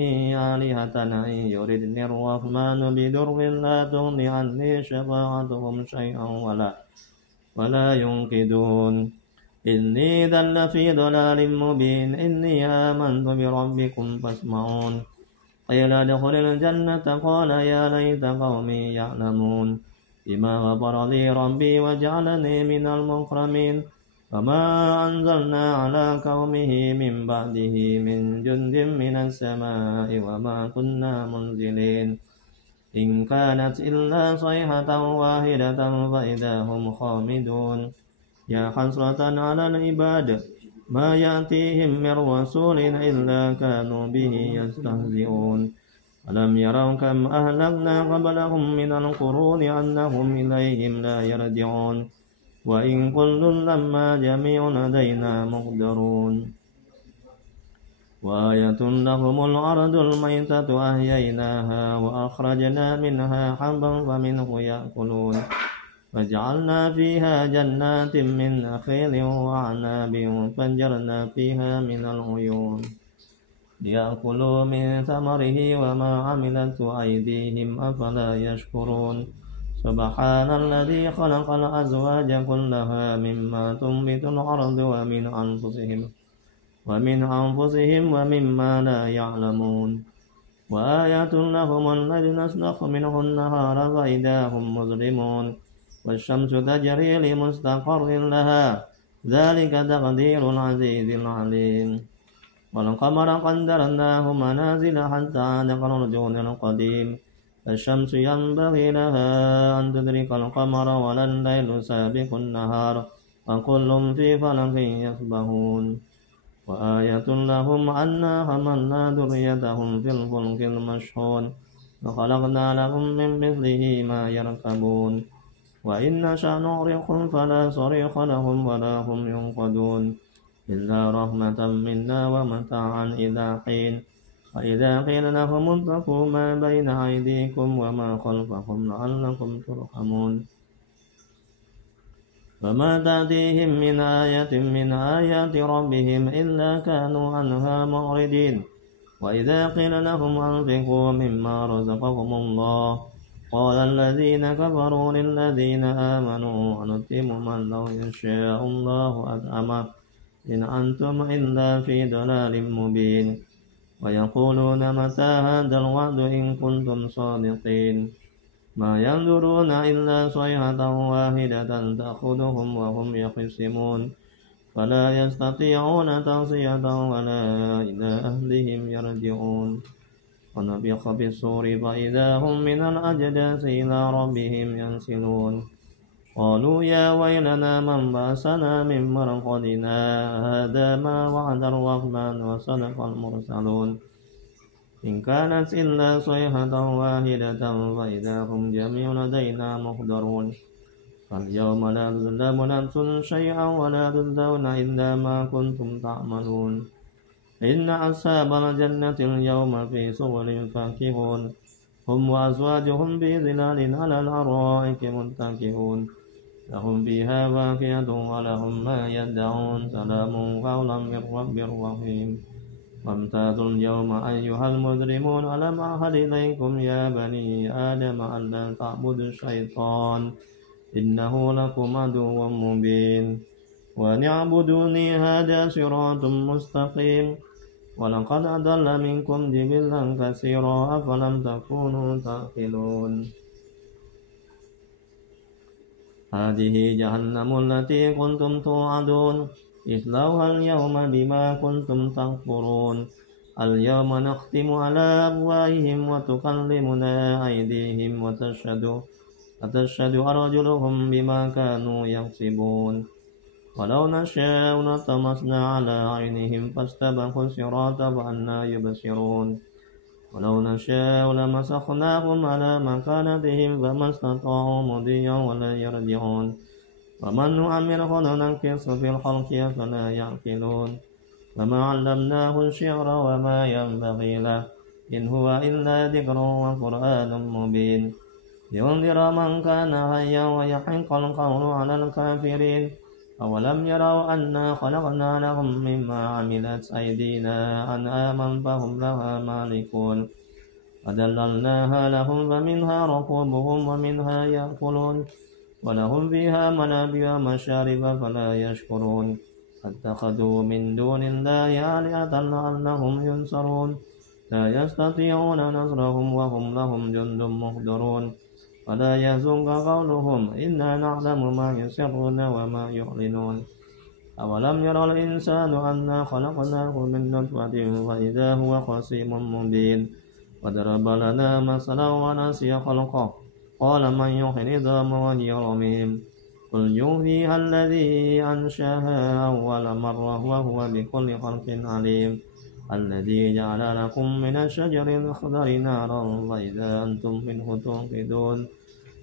آلهة إن يردني الرحمن بضر لا تغن عني شفاعتهم شيئا ولا ينقذون إني إذا لفي ضلال مبين إني آمنت بربكم فاسمعون قيل ادخل الجنة قال يا ليت قومي يعلمون بما غفر لي ربي وجعلني من المكرمين وما أنزلنا على قومه من بعده من جند من السماء وما كنا منزلين إن كانت إلا صيحة واحدة فإذا هم خامدون يا حسرة على العباد ما يأتيهم من رسول إلا كانوا به يستهزئون ألم يروا كم أهلكنا قبلهم من القرون أنهم إليهم لا يرجعون وإن كل لما جميع لدينا مقدرون وآية لهم الأرض الميتة أحييناها وأخرجنا منها حبا فمنه يأكلون وجعلنا فيها جنات من نخيل وأعناب وفجرنا فيها من العيون ليأكلوا من ثمره وما عملت أيديهم أفلا يشكرون سبحان الذي خلق الأزواج كلها مما تنبت الأرض ومن أنفسهم ومما لا يعلمون وآية لهم الليل نسلخ منه النهار فإذا هم مظلمون والشمس تجري لمستقر لها ذلك تقدير العزيز العليم والقمر قدرناه منازل حتى عاد كالعرجون القديم الشمس ينبغي لها أن تدرك القمر ولا الليل سابق النهار وكل في فلك يسبحون وآية لهم أنا حملنا ذريتهم في الفلك المشحون وخلقنا لهم من مثله ما يركبون وإن نشأ نغرقهم فلا صريخ لهم ولا هم ينقذون إلا رحمة منا ومتاعا إلى حين وإذا قيل لهم اتقوا ما بين أيديكم وما خلفكم لعلكم ترحمون وما تأتيهم من آية من آيات ربهم إلا كانوا عنها معرضين وإذا قيل لهم أنفقوا مما رزقكم الله قال الذين كفروا للذين آمنوا أنطعم من لو يشاء الله أطعمه إن أنتم إلا في ضلال مبين ويقولون متى هذا الوعد إن كنتم صادقين ما ينظرون إلا صيحة واحدة تأخذهم وهم يخصمون فلا يستطيعون توصية ولا إلى أهلهم يرجعون ونفخ في الصور فإذا هم من الأجداث إلى ربهم ينسلون قالوا يا ويلنا من بعثنا من مرقدنا هذا ما وعد الرحمن وصدق المرسلون إن كانت إلا صيحة واحدة فإذا هم جميع لدينا محضرون فاليوم لا تظلم نفس شيئا ولا تجزون إلا ما كنتم تعملون إن أصحاب الجنة اليوم في سرر فاكهون هم وأزواجهم في ظلال على الأرائك متكئون لهم فيها فاكهة ولهم ما يدعون سلام قولا من رب رحيم وامتازوا اليوم أيها المجرمون ألم أعهد إليكم يا بني آدم ألا تعبدوا الشيطان إنه لكم عدو مبين وأن اعبدوني هذا صراط مستقيم ولقد أضل منكم جبلا كثيرا أفلم تكونوا تعقلون هذه جهنم التي كنتم توعدون اصلوها اليوم بما كنتم تكفرون اليوم نختم على أفواههم وتكلمنا أيديهم وتشهد أرجلهم بما كانوا يكسبون ولو نشاء لطمسنا على عينهم فاستبقوا الصراط فأنى يبصرون ولو نشاء لمسخناهم على مكانتهم فما استطاعوا مضيا ولا يرجعون ومن نعمره ننكسه في الخلق فلا يعقلون وما علمناه الشعر وما ينبغي له إن هو إلا ذكر وقرآن مبين لينذر من كان حيا ويحق القول على الكافرين أولم يروا أنا خلقنا لهم مما عملت أيدينا أنعاما فهم لها مالكون وذللناها لهم فمنها ركوبهم ومنها يأكلون ولهم فيها منابع ومشارب فلا يشكرون اتخذوا من دون الله آلهة لعلهم ينصرون لا يستطيعون نصرهم وهم لهم جند محضرون ولا يحزنك قولهم إنا نعلم ما يسرون وما يعلنون أولم يرى الإنسان أنا خلقناه من نطفة فإذا هو خصيم مبين وضرب لنا مثلا ونسي خلقه قال من يحيي العظام وهي رميم قل يحييها الذي أنشأها أول مرة وهو بكل خلق عليم الذي جعل لكم من الشجر الأخضر نارا فإذا أنتم منه توقدون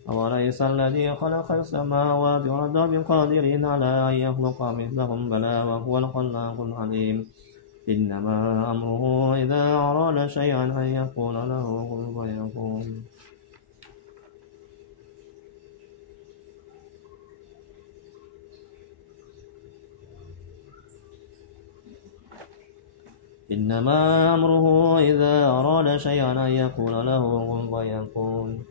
أوليس الذي خلق السماوات والأرض بقادر على أن يخلق مثلهم بلى وهو الخلاق العليم إنما أمره إذا أراد شيئا أن يقول له كن فيكون إنما أمره إذا أراد شيئا أن يقول له كن فيكون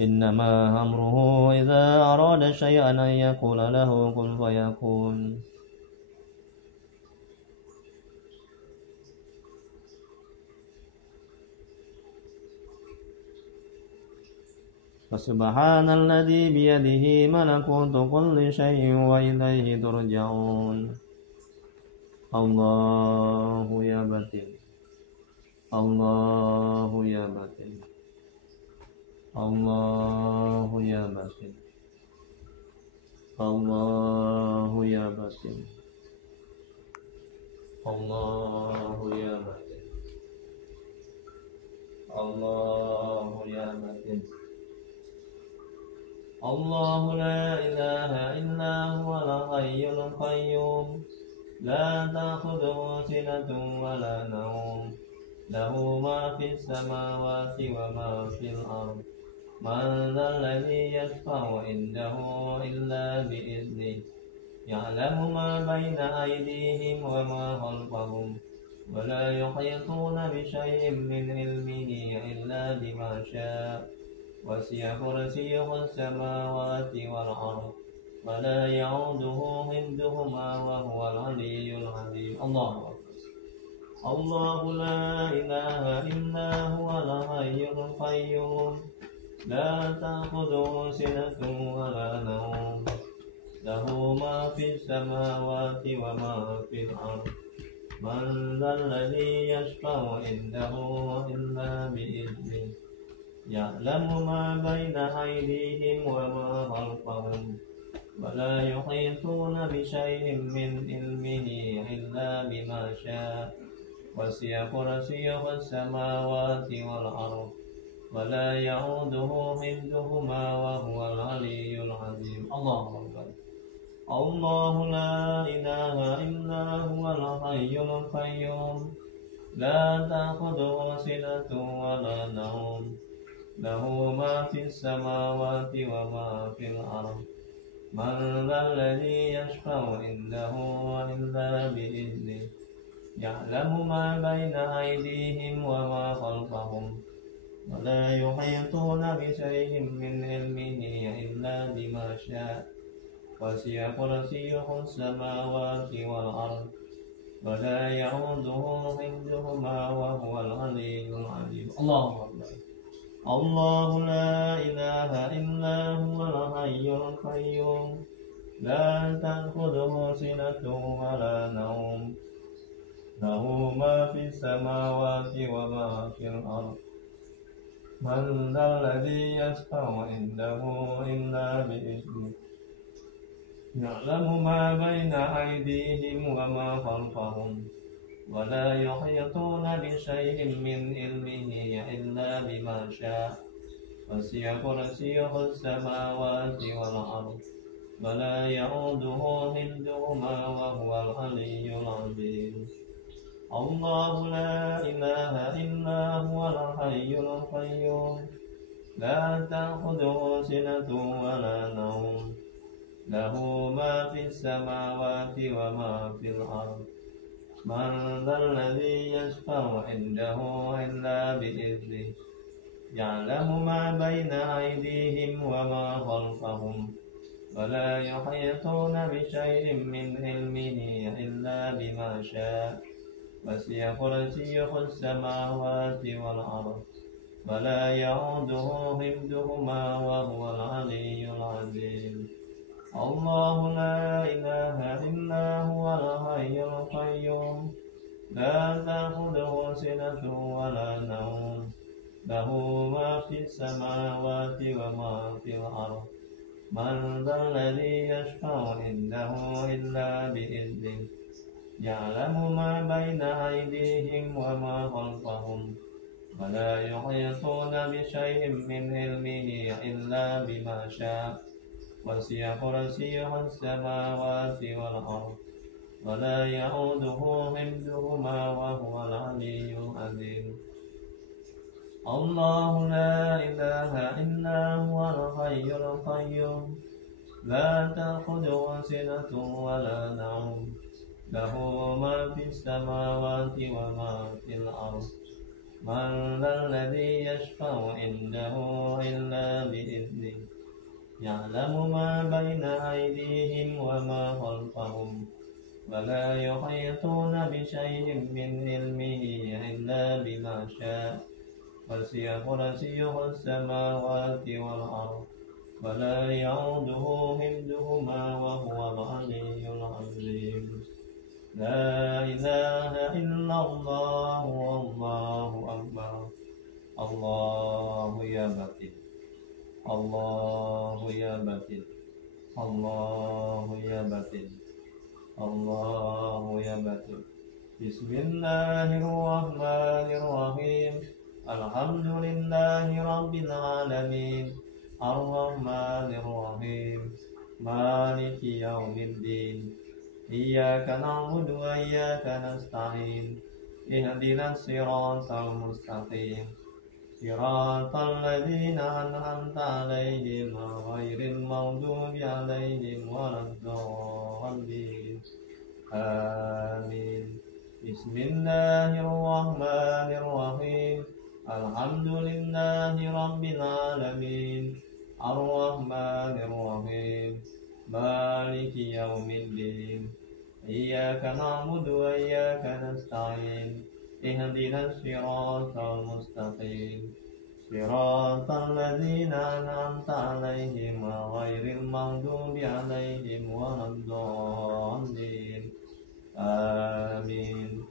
إنما أمره إذا أراد شيئا أن يقول له كن فيكون فسبحان الذي بيده ملكوت كل شيء وإليه ترجعون الله يا باطل الله يا باطل الله يا باطل الله يا باطل الله يا باطل الله يا باطل الله لا إله إلا هو الحي القيوم لا تأخذه سنة ولا نوم له ما في السماوات وما في الأرض من ذا الذي يشفع عنده إلا بإذنه يعلم ما بين أيديهم وما خلفهم ولا يحيطون بشيء من علمه إلا بما شاء وسع كرسيه السماوات والأرض ولا يعوده حفظهما وهو العلي العظيم الله أكبر الله لا إله إلا هو الحي القيوم لا تأخذه سنة ولا نوم له ما في السماوات وما في الأرض من ذا الذي يشفع عنده إلا بإذنه يعلم ما بين أيديهم وما خلفهم ولا يحيطون بشيء من علمه إلا بما شاء وسع كرسيه السماوات والأرض ولا يعوده حفظهما وهو العلي العظيم الله أكبر الله لا إله إلا هو الحي القيوم لا تأخذه سنة ولا نوم له ما في السماوات وما في الأرض من ذا الذي يشفع عنده إلا بإذنه يعلم ما بين أيديهم وما خلفهم ولا يحيطون بشيء من علمه إلا بما شاء وسع كرسيه السماوات والأرض ولا يعوده حفظهما وهو العلي العظيم الله أكبر الله لا إله إلا هو الحي القيوم لا تأخذه سنة ولا نوم له ما في السماوات وما في الأرض من ذا الذي يشفع عنده إلا بإذنه يعلم ما بين أيديهم وما خلفهم ولا يحيطون بشيء من علمه إلا بما شاء وسع كرسيه السماوات والأرض ولا يؤوده حفظهما وهو العلي العظيم الله لا إله إلا هو الحي القيوم لا تأخذه سنة ولا نوم له ما في السماوات وما في الأرض من ذا الذي يشفع عنده إلا بإذنه يعلم ما بين أيديهم وما خلفهم ولا يحيطون بشيء من علمه إلا بما شاء وسع كرسيه السماوات والأرض ولا يؤوده حفظهما وهو العلي العظيم الله لا إله إلا هو الحي القيوم لا تأخذه سنة ولا نوم له ما في السماوات وما في الأرض من ذا الذي يشفع عنده إلا بإذنه يعلم ما بين أيديهم وما خلفهم ولا يحيطون بشيء من علمه إلا بما شاء وسع كرسيه السماوات والأرض ولا يؤوده حفظهما وهو العلي العظيم الله لا إله إلا هو الحي القيوم لا تأخذه سنة ولا نوم له ما في السماوات وما في الأرض من ذا الذي يشفع عنده إلا بإذنه يعلم ما بين أيديهم وما خلفهم ولا يحيطون بشيء من علمه إلا بما شاء وسع كرسيه السماوات والأرض ولا يؤوده حفظهما وهو العلي العظيم لا إله إلا الله والله أكبر الله يا بطل الله يا بطل الله يا بطل الله يا بطل بسم الله الرحمن الرحيم الحمد لله رب العالمين الرحمن الرحيم مالك يوم الدين إياك نعبد وإياك نستعين اهدنا الصراط المستقيم صراط الذين أنعمت عليهم غير المغضوب عليهم ولا الضالين آمين بسم الله الرحمن الرحيم الحمد لله رب العالمين الرحمن الرحيم مالك يوم الدين إياك نعبد وإياك نستعين اهدنا الصراط المستقيم صراط الذين أنعمت عليهم غير المغضوب عليهم ولا الضالين آمين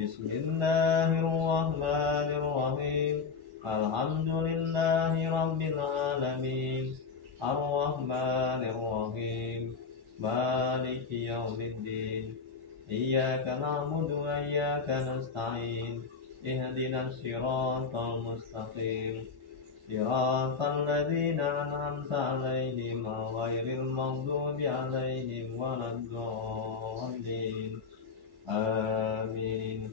بسم الله الرحمن الرحيم الحمد لله رب العالمين الرحمن الرحيم مالك يوم الدين إياك نعبد وإياك نستعين اهدنا الصراط المستقيم صراط الذين أنعمت عليهم غير المغضوب عليهم ولا الضالين آمين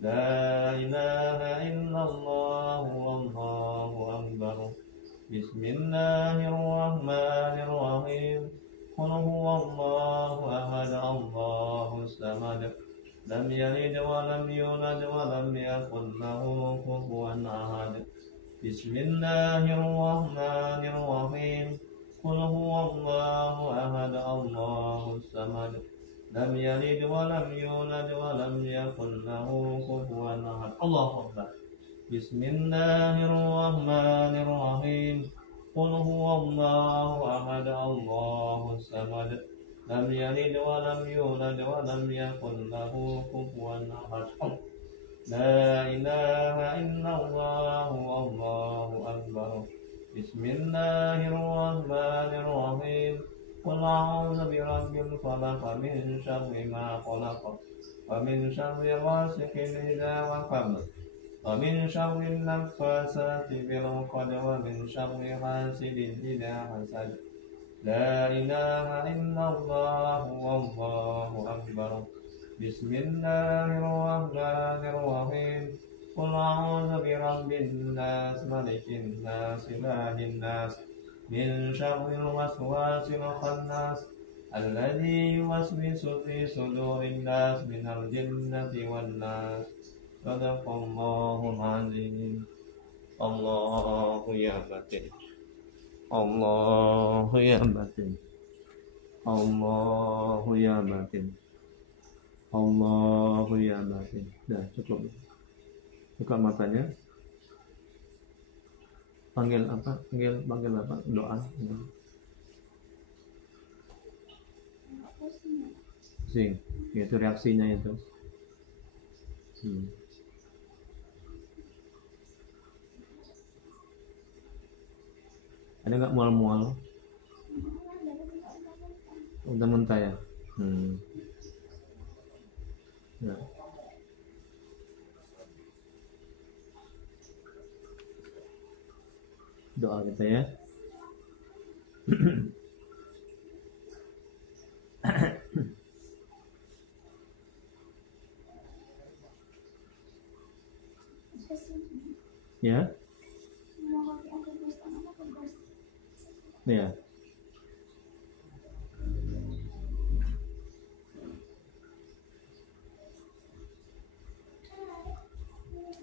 لا إله إلا الله والله أكبر بسم الله الرحمن الرحيم قل هو الله أحد الله الصمد لم يلد ولم يولد ولم يكن له كفوا أحد بسم الله الرحمن الرحيم قل هو الله أحد الله الصمد لم يلد ولم يولد ولم يكن له كفوا أحد الله أكبر بسم الله الرحمن الرحيم قل هو الله أحد الله الصمد لم يلد ولم يولد ولم يكن له كفوا أحد لا إله إلا الله والله أكبر بسم الله الرحمن الرحيم قل أعوذ برب الفلق من شر ما خلق ومن شر غاسق إذا وقب ومن شر النفاثات في العقد ومن شر حاسد إذا حسد لا إله إلا الله والله أكبر بسم الله الرحمن الرحيم قل أعوذ برب الناس ملك الناس إله الناس من شر الوسواس الخناس الذي يوسوس في صدور الناس من الجنة والناس صدق الله العظيم الله يا batin Allah ya batin Allah ya batin Allah ya batin. Dah cukup. Buka matanya. Panggil apa? Panggil apa? Doa. Sing. Itu reaksinya itu. Ada nggak mual-mual? Udah muntah ya? Ya. Doa kita ya. Ya. Ya.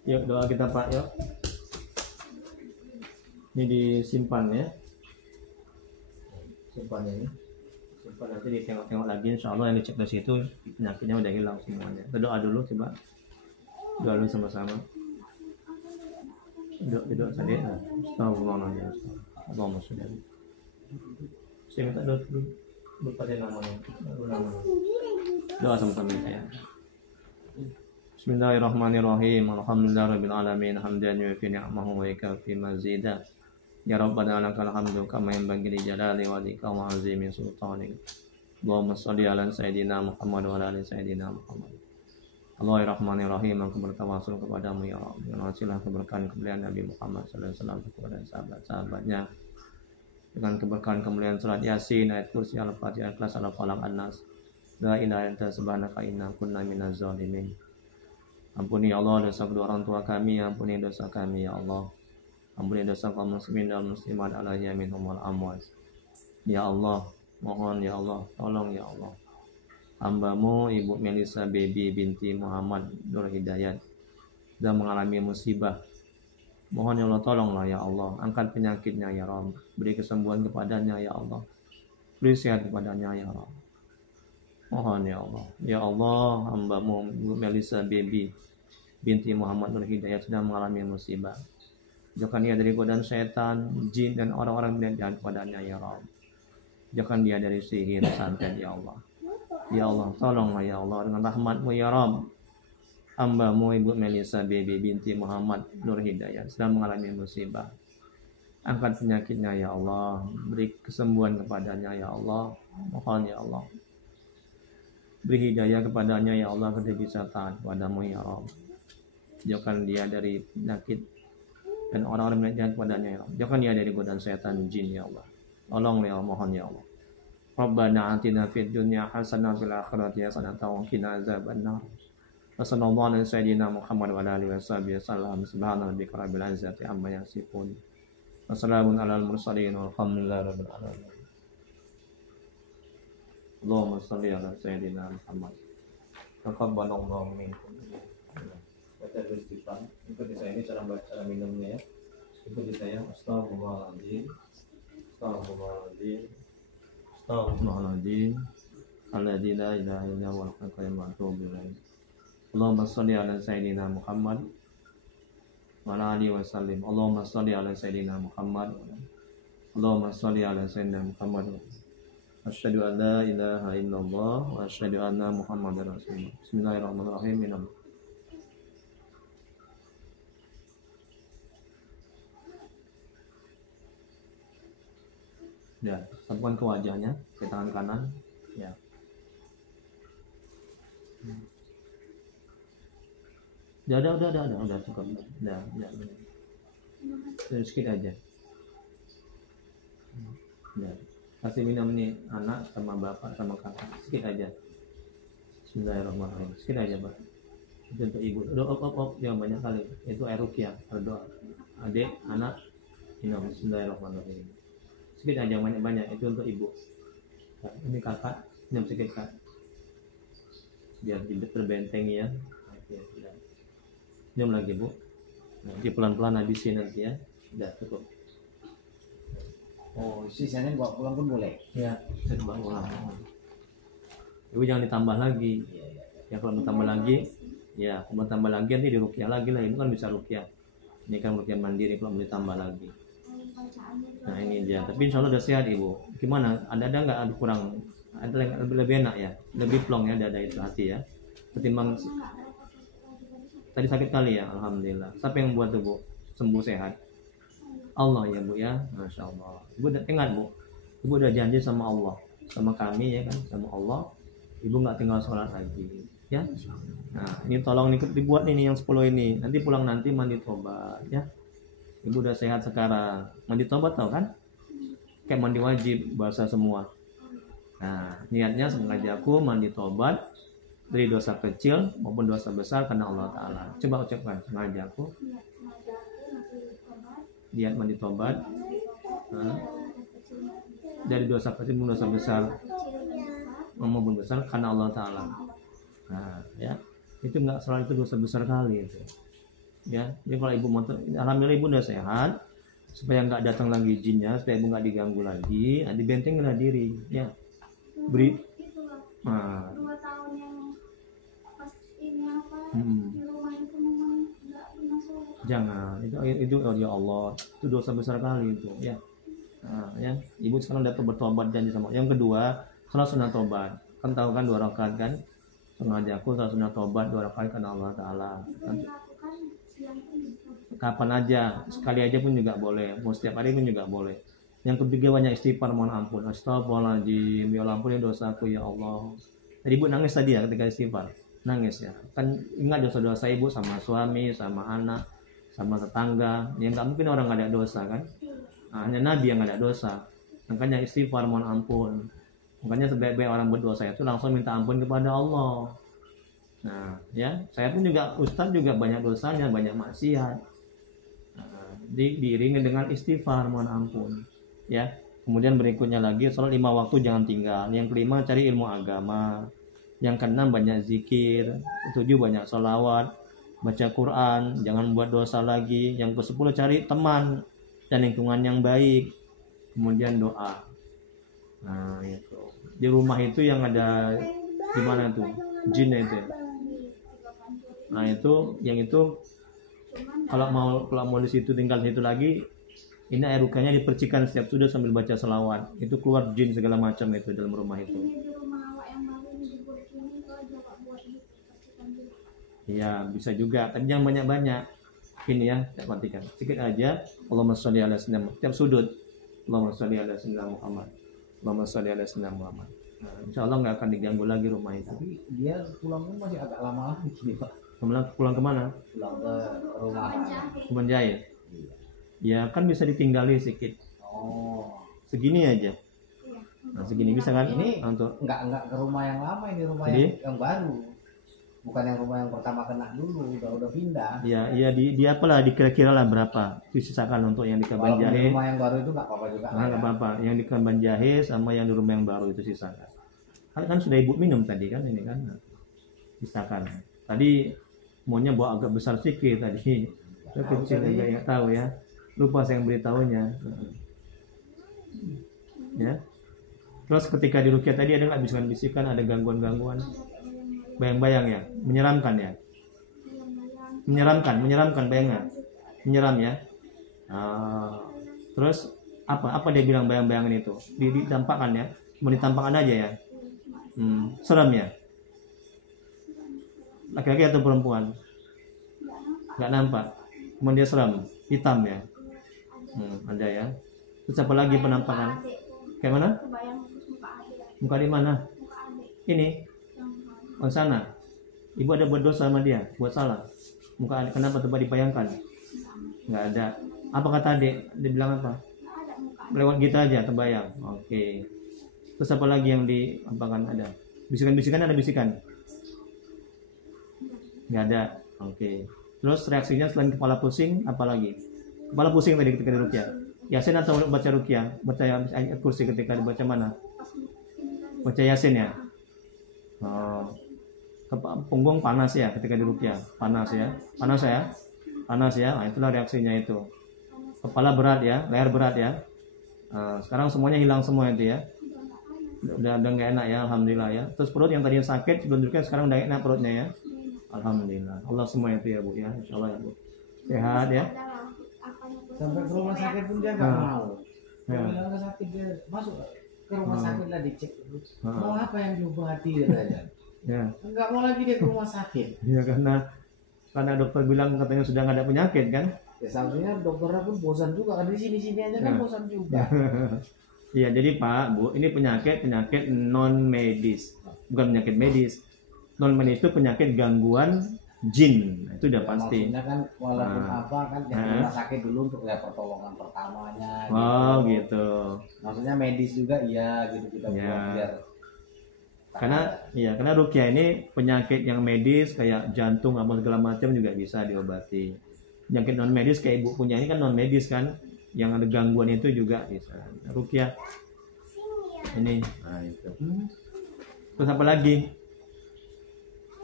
Yuk doa kita Pak, yuk. Ini disimpan ya. Simpan ini. Simpan nanti ditengok-tengok lagi, insyaallah yang dicek dari situ penyakitnya udah hilang semuanya. Berdoa dulu coba. Doa dulu sama-sama. Doa tadi. Astagfirullahaladzim. Allahumma sholli alaihi. Saya minta doa dulu. Lupa dia namanya. Doa sama-sama ya. Bismillahirrahmanirrahim. Alhamdulillahirabbil alamin. Hamdan yufi ni'amahu wa yakfi mazidah. Ya Rabbana lakal hamdu kama yanbaghi li jalali wajhika wa 'azimi sultanik. Allahumma shalli ala sayyidina Muhammad wa ala ali sayyidina Muhammad. Allahirrahmanirrahim. Aku bertawasul kepadamu ya Rabb. Dengan wasilah keberkahan kemuliaan Nabi Muhammad sallallahu alaihi wasallam kepada sahabat-sahabatnya. Dengan keberkahan kemuliaan surat Yasin, ayat kursi, Al-Fatihah, Ikhlas, Al-Falaq, An-Nas. La ilaha illa anta subhanaka inna kunna minaz zalimin. Ampuni ya Allah dosa kedua orang tua kami, ampuni dosa kami ya Allah. Ampuni dosa kaum muslimin dan muslimat alaihi minhum wal amwat. Ya Allah, mohon ya Allah, tolong ya Allah. Hamba-Mu Ibu Melisa Baby binti Muhammad Nur Hidayat sudah mengalami musibah. Mohon ya Allah, tolonglah ya Allah, angkat penyakitnya ya Rabb. Beri kesembuhan kepadanya ya Allah. Beri sehat kepadanya ya Rabb. Mohon ya Allah. Ya Allah, hamba-Mu Ibu Melisa Baby binti Muhammad Nur Hidayat sedang mengalami musibah. Jauhkan dia dari godaan setan, jin dan orang-orang yang jahat kepadanya ya Rabb. Jauhkan dia dari sihir, santet ya Allah. Ya Allah, tolonglah ya Allah dengan rahmat-Mu ya Rabb. Hamba-Mu Ibu Melisa Baby binti Muhammad Nur Hidayat sedang mengalami musibah. Angkat penyakitnya ya Allah. Beri kesembuhan kepadanya ya Allah. Mohon ya Allah. Beri hidayah kepadanya ya Allah, agar dia bisa taat kepada-Mu ya Rabb. Jauhkan dia dari penyakit dan orang-orang yang jahat kepadanya ya Allah. Jauhkan dia dari godaan setan, jin ya Allah. Tolong ya Allah, mohon ya Allah. Rabbana atina fid dunya hasanah fil akhirati hasanah wa qina azabannar. Wassallallahu ala sayyidina Muhammad wa ala alihi wasallam. Subhana rabbika rabbil izzati amma yasifun. Wassalamun alal mursalin walhamdulillahi rabbil alamin. Allahumma shalli ala sayyidina Muhammad. Taqabbalallahu minkum. Baca dulu istighfar. Ikuti saya, ini cara baca, cara minumnya ya. Ikuti saya. Astagfirullahaladzim. Astagfirullahaladzim. Astagfirullahaladzim. Alladzi la ilaha illa huwal hayyul qayyum. Allahumma shalli ala sayyidina Muhammad wa ala alihi wasallim. Allahumma shalli ala sayyidina Muhammad. Allahumma shalli ala sayyidina Muhammad. Asyhadu an la ilaha illallah wa asyhadu anna Muhammadar Rasulullah. Bismillahirrahmanirrahim. Minum. Ya, sapukan ke wajahnya, ke tangan kanan. Ya. Udah cukup. Udah. Sedikit aja. Ya. Kasih minum nih anak sama bapak sama kakak, sedikit aja. Bismillahirrahmanirrahim. Sedikit aja, Pak. Itu untuk ibu. Jangan banyak kali. Itu air ruqyah, doa. Adik, anak, minum. Bismillahirrahmanirrahim. Sedikit aja, banyak-banyak. Itu untuk ibu. Nah, ini kakak, minum sedikit, Kak. Biar terbentengi ya. Oke, sudah. Minum lagi, Bu. Nanti pelan-pelan habisin nanti ya. Sudah cukup. Oh, sisanya bawa pulang pun boleh. Ya, saya bawa pulang. Ibu jangan ditambah lagi. Ya kalau mau tambah lagi, ya kalau mau tambah lagi nanti diruqyah lagi lah. Ibu kan bisa ruqyah. Ini kan ruqyah mandiri, kalau mau ditambah lagi. Nah ini dia. Tapi insya Allah udah sehat ibu. Gimana? Ada nggak kurang? Ada yang lebih enak ya, lebih plong ya dada itu hati ya. Ketimbang tadi sakit kali ya. Alhamdulillah. Siapa yang buat tuh bu? Sembuh sehat. Allah ya bu ya, masya Allah. Ibu udah ingat bu, ibu udah janji sama Allah, sama kami ya kan, sama Allah. Ibu nggak tinggal sholat lagi, ya. Nah ini tolong nih dibuat ini yang 10 ini. Nanti pulang nanti mandi tobat ya. Ibu udah sehat sekarang. Mandi tobat tau kan? Kayak mandi wajib bahasa semua. Nah niatnya sengaja aku mandi tobat dari dosa kecil maupun dosa besar karena Allah Taala. Coba ucapkan sengaja aku. Niat mandi tobat dari dosa kecil maupun dosa besar maupun besar karena Allah Taala. Nah, ya itu nggak selalu itu dosa besar kali itu. Ya, jadi kalau ibu mau, alhamdulillah ibu udah sehat, supaya nggak datang lagi jinnya, supaya ibu nggak diganggu lagi, dibentenginlah diri. Ya, beri. Nah. 2 tahun yang pas ini apa di rumah itu memang nggak pernah sholat. Jangan, itu ya Allah, itu dosa besar kali itu ya. Nah, ya, ibu sekarang udah bertobat janji sama. Yang kedua, salat sunat tobat. Kan tahu kan 2 rakaat kan? Sengaja aku salat sunat tobat 2 rakaat karena Allah Taala. Kapan aja, sekali aja pun juga boleh. Mau setiap hari pun juga boleh. Yang ketiga banyak istighfar, mohon ampun. Astagfirullahaladzim, ya Allah ampuni dosaku ya Allah. Tadi ibu nangis tadi ya ketika istighfar. Nangis ya. Kan ingat dosa-dosa ibu sama suami, sama anak, sama tetangga. Yang nggak mungkin orang nggak ada dosa kan? Nah, hanya Nabi yang nggak ada dosa. Makanya istighfar, mohon ampun. Makanya sebaik-baik orang berdosa itu langsung minta ampun kepada Allah. Nah, ya, saya pun juga Ustadz juga banyak dosanya, banyak maksiat. Nah, diiringi dengan istighfar, mohon ampun. Ya, kemudian berikutnya lagi sholat 5 waktu jangan tinggal. Yang kelima cari ilmu agama. Yang keenam banyak zikir. 7 banyak sholawat, baca Quran, jangan buat dosa lagi. Yang ke-10 cari teman dan lingkungan yang baik. Kemudian doa. Nah, itu. Di rumah itu yang ada gimana tuh? Jin itu. Nah, itu yang itu kalau mau di situ tinggal di situ lagi, ini air ruqyahnya dipercikan setiap sudah sambil baca selawat. Itu keluar jin segala macam itu dalam rumah itu. Iya, bisa juga. Tapi jangan banyak-banyak. Ini ya, tak matikan. Sedikit aja. Allahumma sholli ala sayyidina Muhammad. Tiap sudut. Allahumma sholli ala sayyidina Muhammad. Allahumma sholli ala sayyidina Muhammad. Nah, insya Allah nggak akan diganggu lagi rumah itu. Tapi dia pulang pun masih agak lama lagi nih Pak. Pulang kemana? Pulang ke rumah. Kebun Jahit. Ya kan bisa ditinggali sedikit. Oh. Segini aja. Nah, segini bisa kan? Ini untuk enggak ke rumah yang lama, ini rumah yang baru. Bukan yang rumah yang pertama kena dulu, udah pindah. Ya di apalah dikira-kira lah berapa disisakan untuk yang di Kebun Jahit. Rumah yang baru itu enggak apa-apa juga. Enggak apa-apa. Yang di Kebun Jahit sama yang di rumah yang baru itu sisakan. Kan sudah ibu minum tadi kan ini kan. Sisakan. Tadi maunya bawa agak besar sedikit tadi. Kecil juga enggak tahu ya. Lupa saya yang beritahunya. Ya. Terus ketika di ruqyah tadi ada nggak bisikan-bisikan, ada gangguan-gangguan? Bayang-bayang ya, menyeramkan ya. Menyeramkan bayangan. Menyeram ya. Terus apa dia bilang bayang-bayangan itu? Ditampakkan ya. Cuma ditampakkan aja ya. Seram ya. Laki-laki atau perempuan? Nggak nampak. Cuma dia seram, hitam ya. Ada ya. Terus apa lagi penampakan? Kayak mana? Muka di mana? Ini. Oh sana. Ibu ada buat dosa sama dia, buat salah. Muka adik, kenapa coba dibayangkan? Nggak ada. Apa kata adik? Dia bilang apa? Lewat gitu aja, terbayang. Oke. Terus apa lagi yang diapakan ada? Bisikan-bisikan ada bisikan? Nggak ada. Oke. Terus reaksinya selain kepala pusing, apa lagi? Kepala pusing tadi ketika diruqyah. Yasin atau baca ruqyah? Baca ayat kursi ketika dibaca mana? Baca Yasin ya? Oh. Punggung panas ya ketika diruqyah. Panas ya? Panas ya? Panas ya? Nah, itulah reaksinya itu. Kepala berat ya? Leher berat ya? Sekarang semuanya hilang semua itu ya? Udah nggak enak ya, alhamdulillah ya. Terus perut yang tadinya sakit sebelum diruqyah sekarang udah enak perutnya ya? Alhamdulillah. Allah semua itu ya Bu ya, insyaallah ya Bu. Sehat ya. Sampai ke rumah sakit pun dia nggak mau. Dia bilang ke sakit dia masuk ke rumah sakit lah dicek. Mau apa yang diobati katanya. Ya. Enggak mau lagi dia ke rumah sakit. Ya karena dokter bilang katanya sudah nggak ada penyakit kan. Ya seharusnya dokternya pun bosan juga kan di sini aja kan bosan juga. Iya, jadi Pak, Bu, ini penyakit non medis. Bukan penyakit medis. Non medis itu penyakit gangguan jin. Itu udah pasti. Maksudnya kan walaupun apa kan yang rumah sakit dulu untuk ya pertolongan pertamanya gitu. Oh, gitu. Maksudnya medis juga iya gitu kita biar karena ruqyah ini penyakit yang medis kayak jantung apa segala macam juga bisa diobati. Penyakit non medis kayak ibu punya ini kan non medis kan, yang ada gangguan itu juga bisa. Ruqyah ini, nah itu. Terus apa lagi?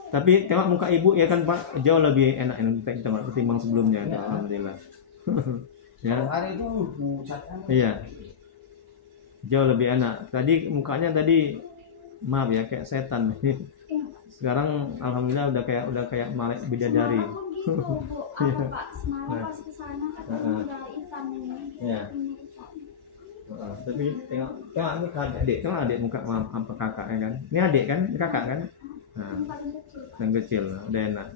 Tapi tengok muka ibu ya kan Pak, jauh lebih enak kita ketimbang sebelumnya. Ya. Alhamdulillah. Ya. Hari itu iya. Jauh lebih enak. Tadi mukanya maaf ya kayak setan. Sekarang alhamdulillah udah kayak malaikat bidadari. Apa Pak, semalam pas kesana katanya udah hitam ini. Iya. Tapi tengok ini kan adik muka apa kakak ya kan? Ini adik kan, ini kakak kan? Nah, yang kecil, udah enak.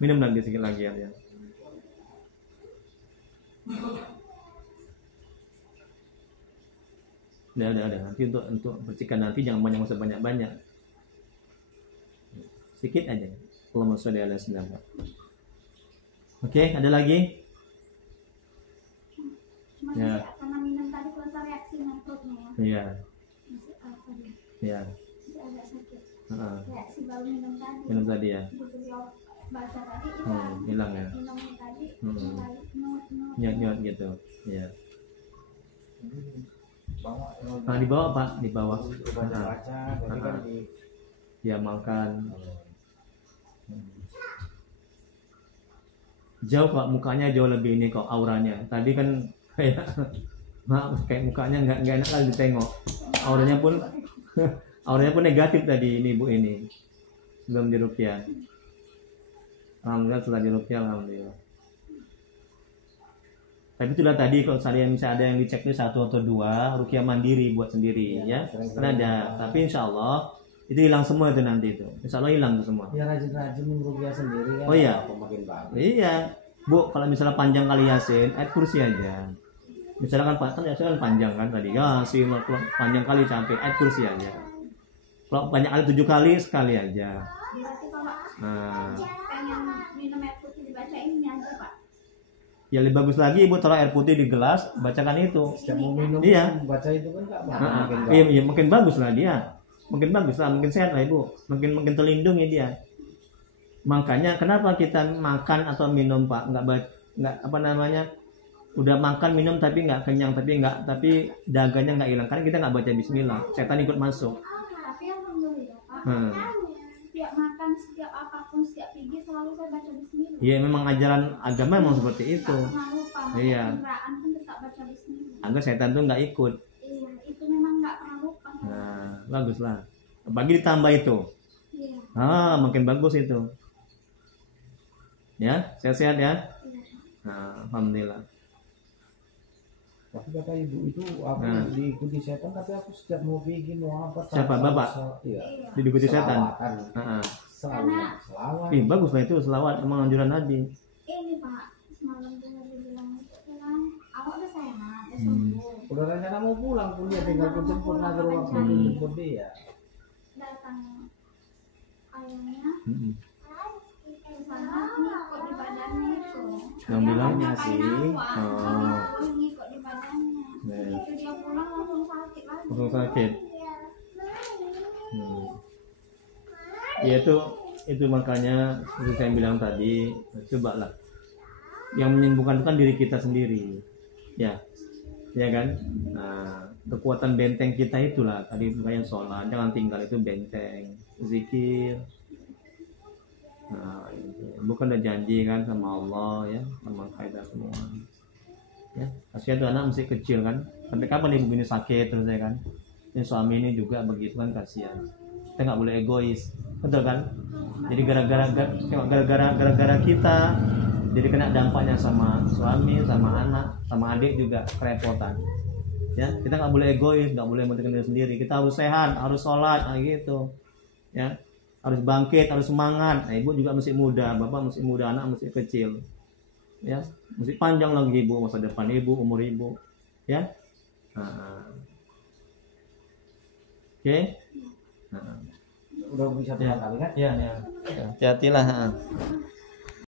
Minum lagi sedikit lagi ya. Udah. Nanti untuk percikan nanti jangan usah banyak. Sedikit aja. Allahumma sholli ala sayyidina. Oke, ada lagi? Cuma ya. Karena minum tadi kurasa reaksi perutnya ya. Iya. Masih apa dia? Iya. Masih agak sakit. Reaksi baru minum tadi. Minum tadi ya. Baca tadi hilang ya. Minum tadi. Nyot gitu. Iya. Dibawa Pak, dibawa. Baca, berarti kan diamalkan. Jauh Pak, mukanya jauh lebih ini kok auranya. Tadi kan kayak mukanya nggak enak lagi ditengok. Auranya pun negatif tadi ini Bu ini. Sebelum diruqyah. Alhamdulillah setelah diruqyah alhamdulillah. Tapi itulah tadi kalau misalnya ada yang dicek itu 1 atau 2 ruqyah mandiri buat sendiri ya. Karena ada. Tapi insya Allah itu hilang semua itu nanti itu. Insya Allah hilang itu semua. Ya rajin-rajin ruqyah sendiri ya. Oh iya. Makin bagus. Iya. Bu, kalau misalnya panjang kali Yasin, ayat kursi aja. Misalnya kan Yasin kan panjang kan tadi. Yasin panjang kali sampai ayat kursi aja. Kalau banyak kali 7 kali sekali aja. Berarti kalau pengen minum air putih dibacain ini aja Pak. Ya lebih bagus lagi ibu taruh air putih di gelas, bacakan itu. Setiap mau minum baca itu kan enggak iya, makin bagus lah dia. Makin bagus lah, makin sehat lah ibu. Makin terlindungi dia. Makanya kenapa kita makan atau minum Pak nggak apa namanya udah makan minum tapi nggak kenyang tapi dagangnya nggak hilang karena kita nggak baca Bismillah, setan ikut masuk. Tapi alhamdulillah Pak. Setiap makan, setiap apapun, setiap pigi selalu saya baca Bismillah. Iya memang ajaran agama memang seperti itu. Iya. Kendaraan kan tetap baca Bismillah. Agar setan tuh nggak ikut. Iya, itu memang nggak pernah lupa. Nah, bagus lah. Bagi ditambah itu. Iya. Makin bagus itu. Ya, sehat-sehat ya. Iya. Nah, alhamdulillah. Tapi kata ibu itu aku diikuti setan, tapi aku setiap mau bikin mau apa. Siapa, bapak? Iya. Diikuti setan. Selawat. Bagus lah itu selawat, emang anjuran Nabi. Ini Pak, semalam tuh Nabi bilang itu kan, awak udah sehat, udah sembuh. Udah rencana mau pulang kuliah, tinggal ku jemput nanti ruang jemput dia. Datang ayahnya, sana ngikut di badannya itu. Yang bilangnya sih, ngikut di badannya. Itu dia pulang langsung sakit lagi. Langsung sakit. Ya itu makanya seperti saya bilang tadi, cobalah yang menyembuhkan itu kan diri kita sendiri, ya kan. Nah, kekuatan benteng kita itulah tadi makanya sholat, jangan tinggal itu benteng, zikir. Nah, bukan ada janji kan sama Allah ya, sama kaidah semua. Ya, kasihan tuh anak masih kecil kan, sampai kapan ibu ini sakit terus ya kan. Ini suami ini juga begitu kan, kasihan. Kita nggak boleh egois, betul kan? Jadi gara-gara kita jadi kena dampaknya sama suami, sama anak, sama adik juga kerepotan. Ya, kita nggak boleh egois, nggak boleh mementingkan diri sendiri. Kita harus sehat, harus sholat, gitu. Ya, harus bangkit, harus semangat. Nah, ibu juga masih muda, bapak masih muda, anak masih kecil. Ya, masih panjang lagi ibu masa depan ibu, umur ibu. Ya. Oke. Udah bisa pulang kali kan? Iya. Hati-hatilah.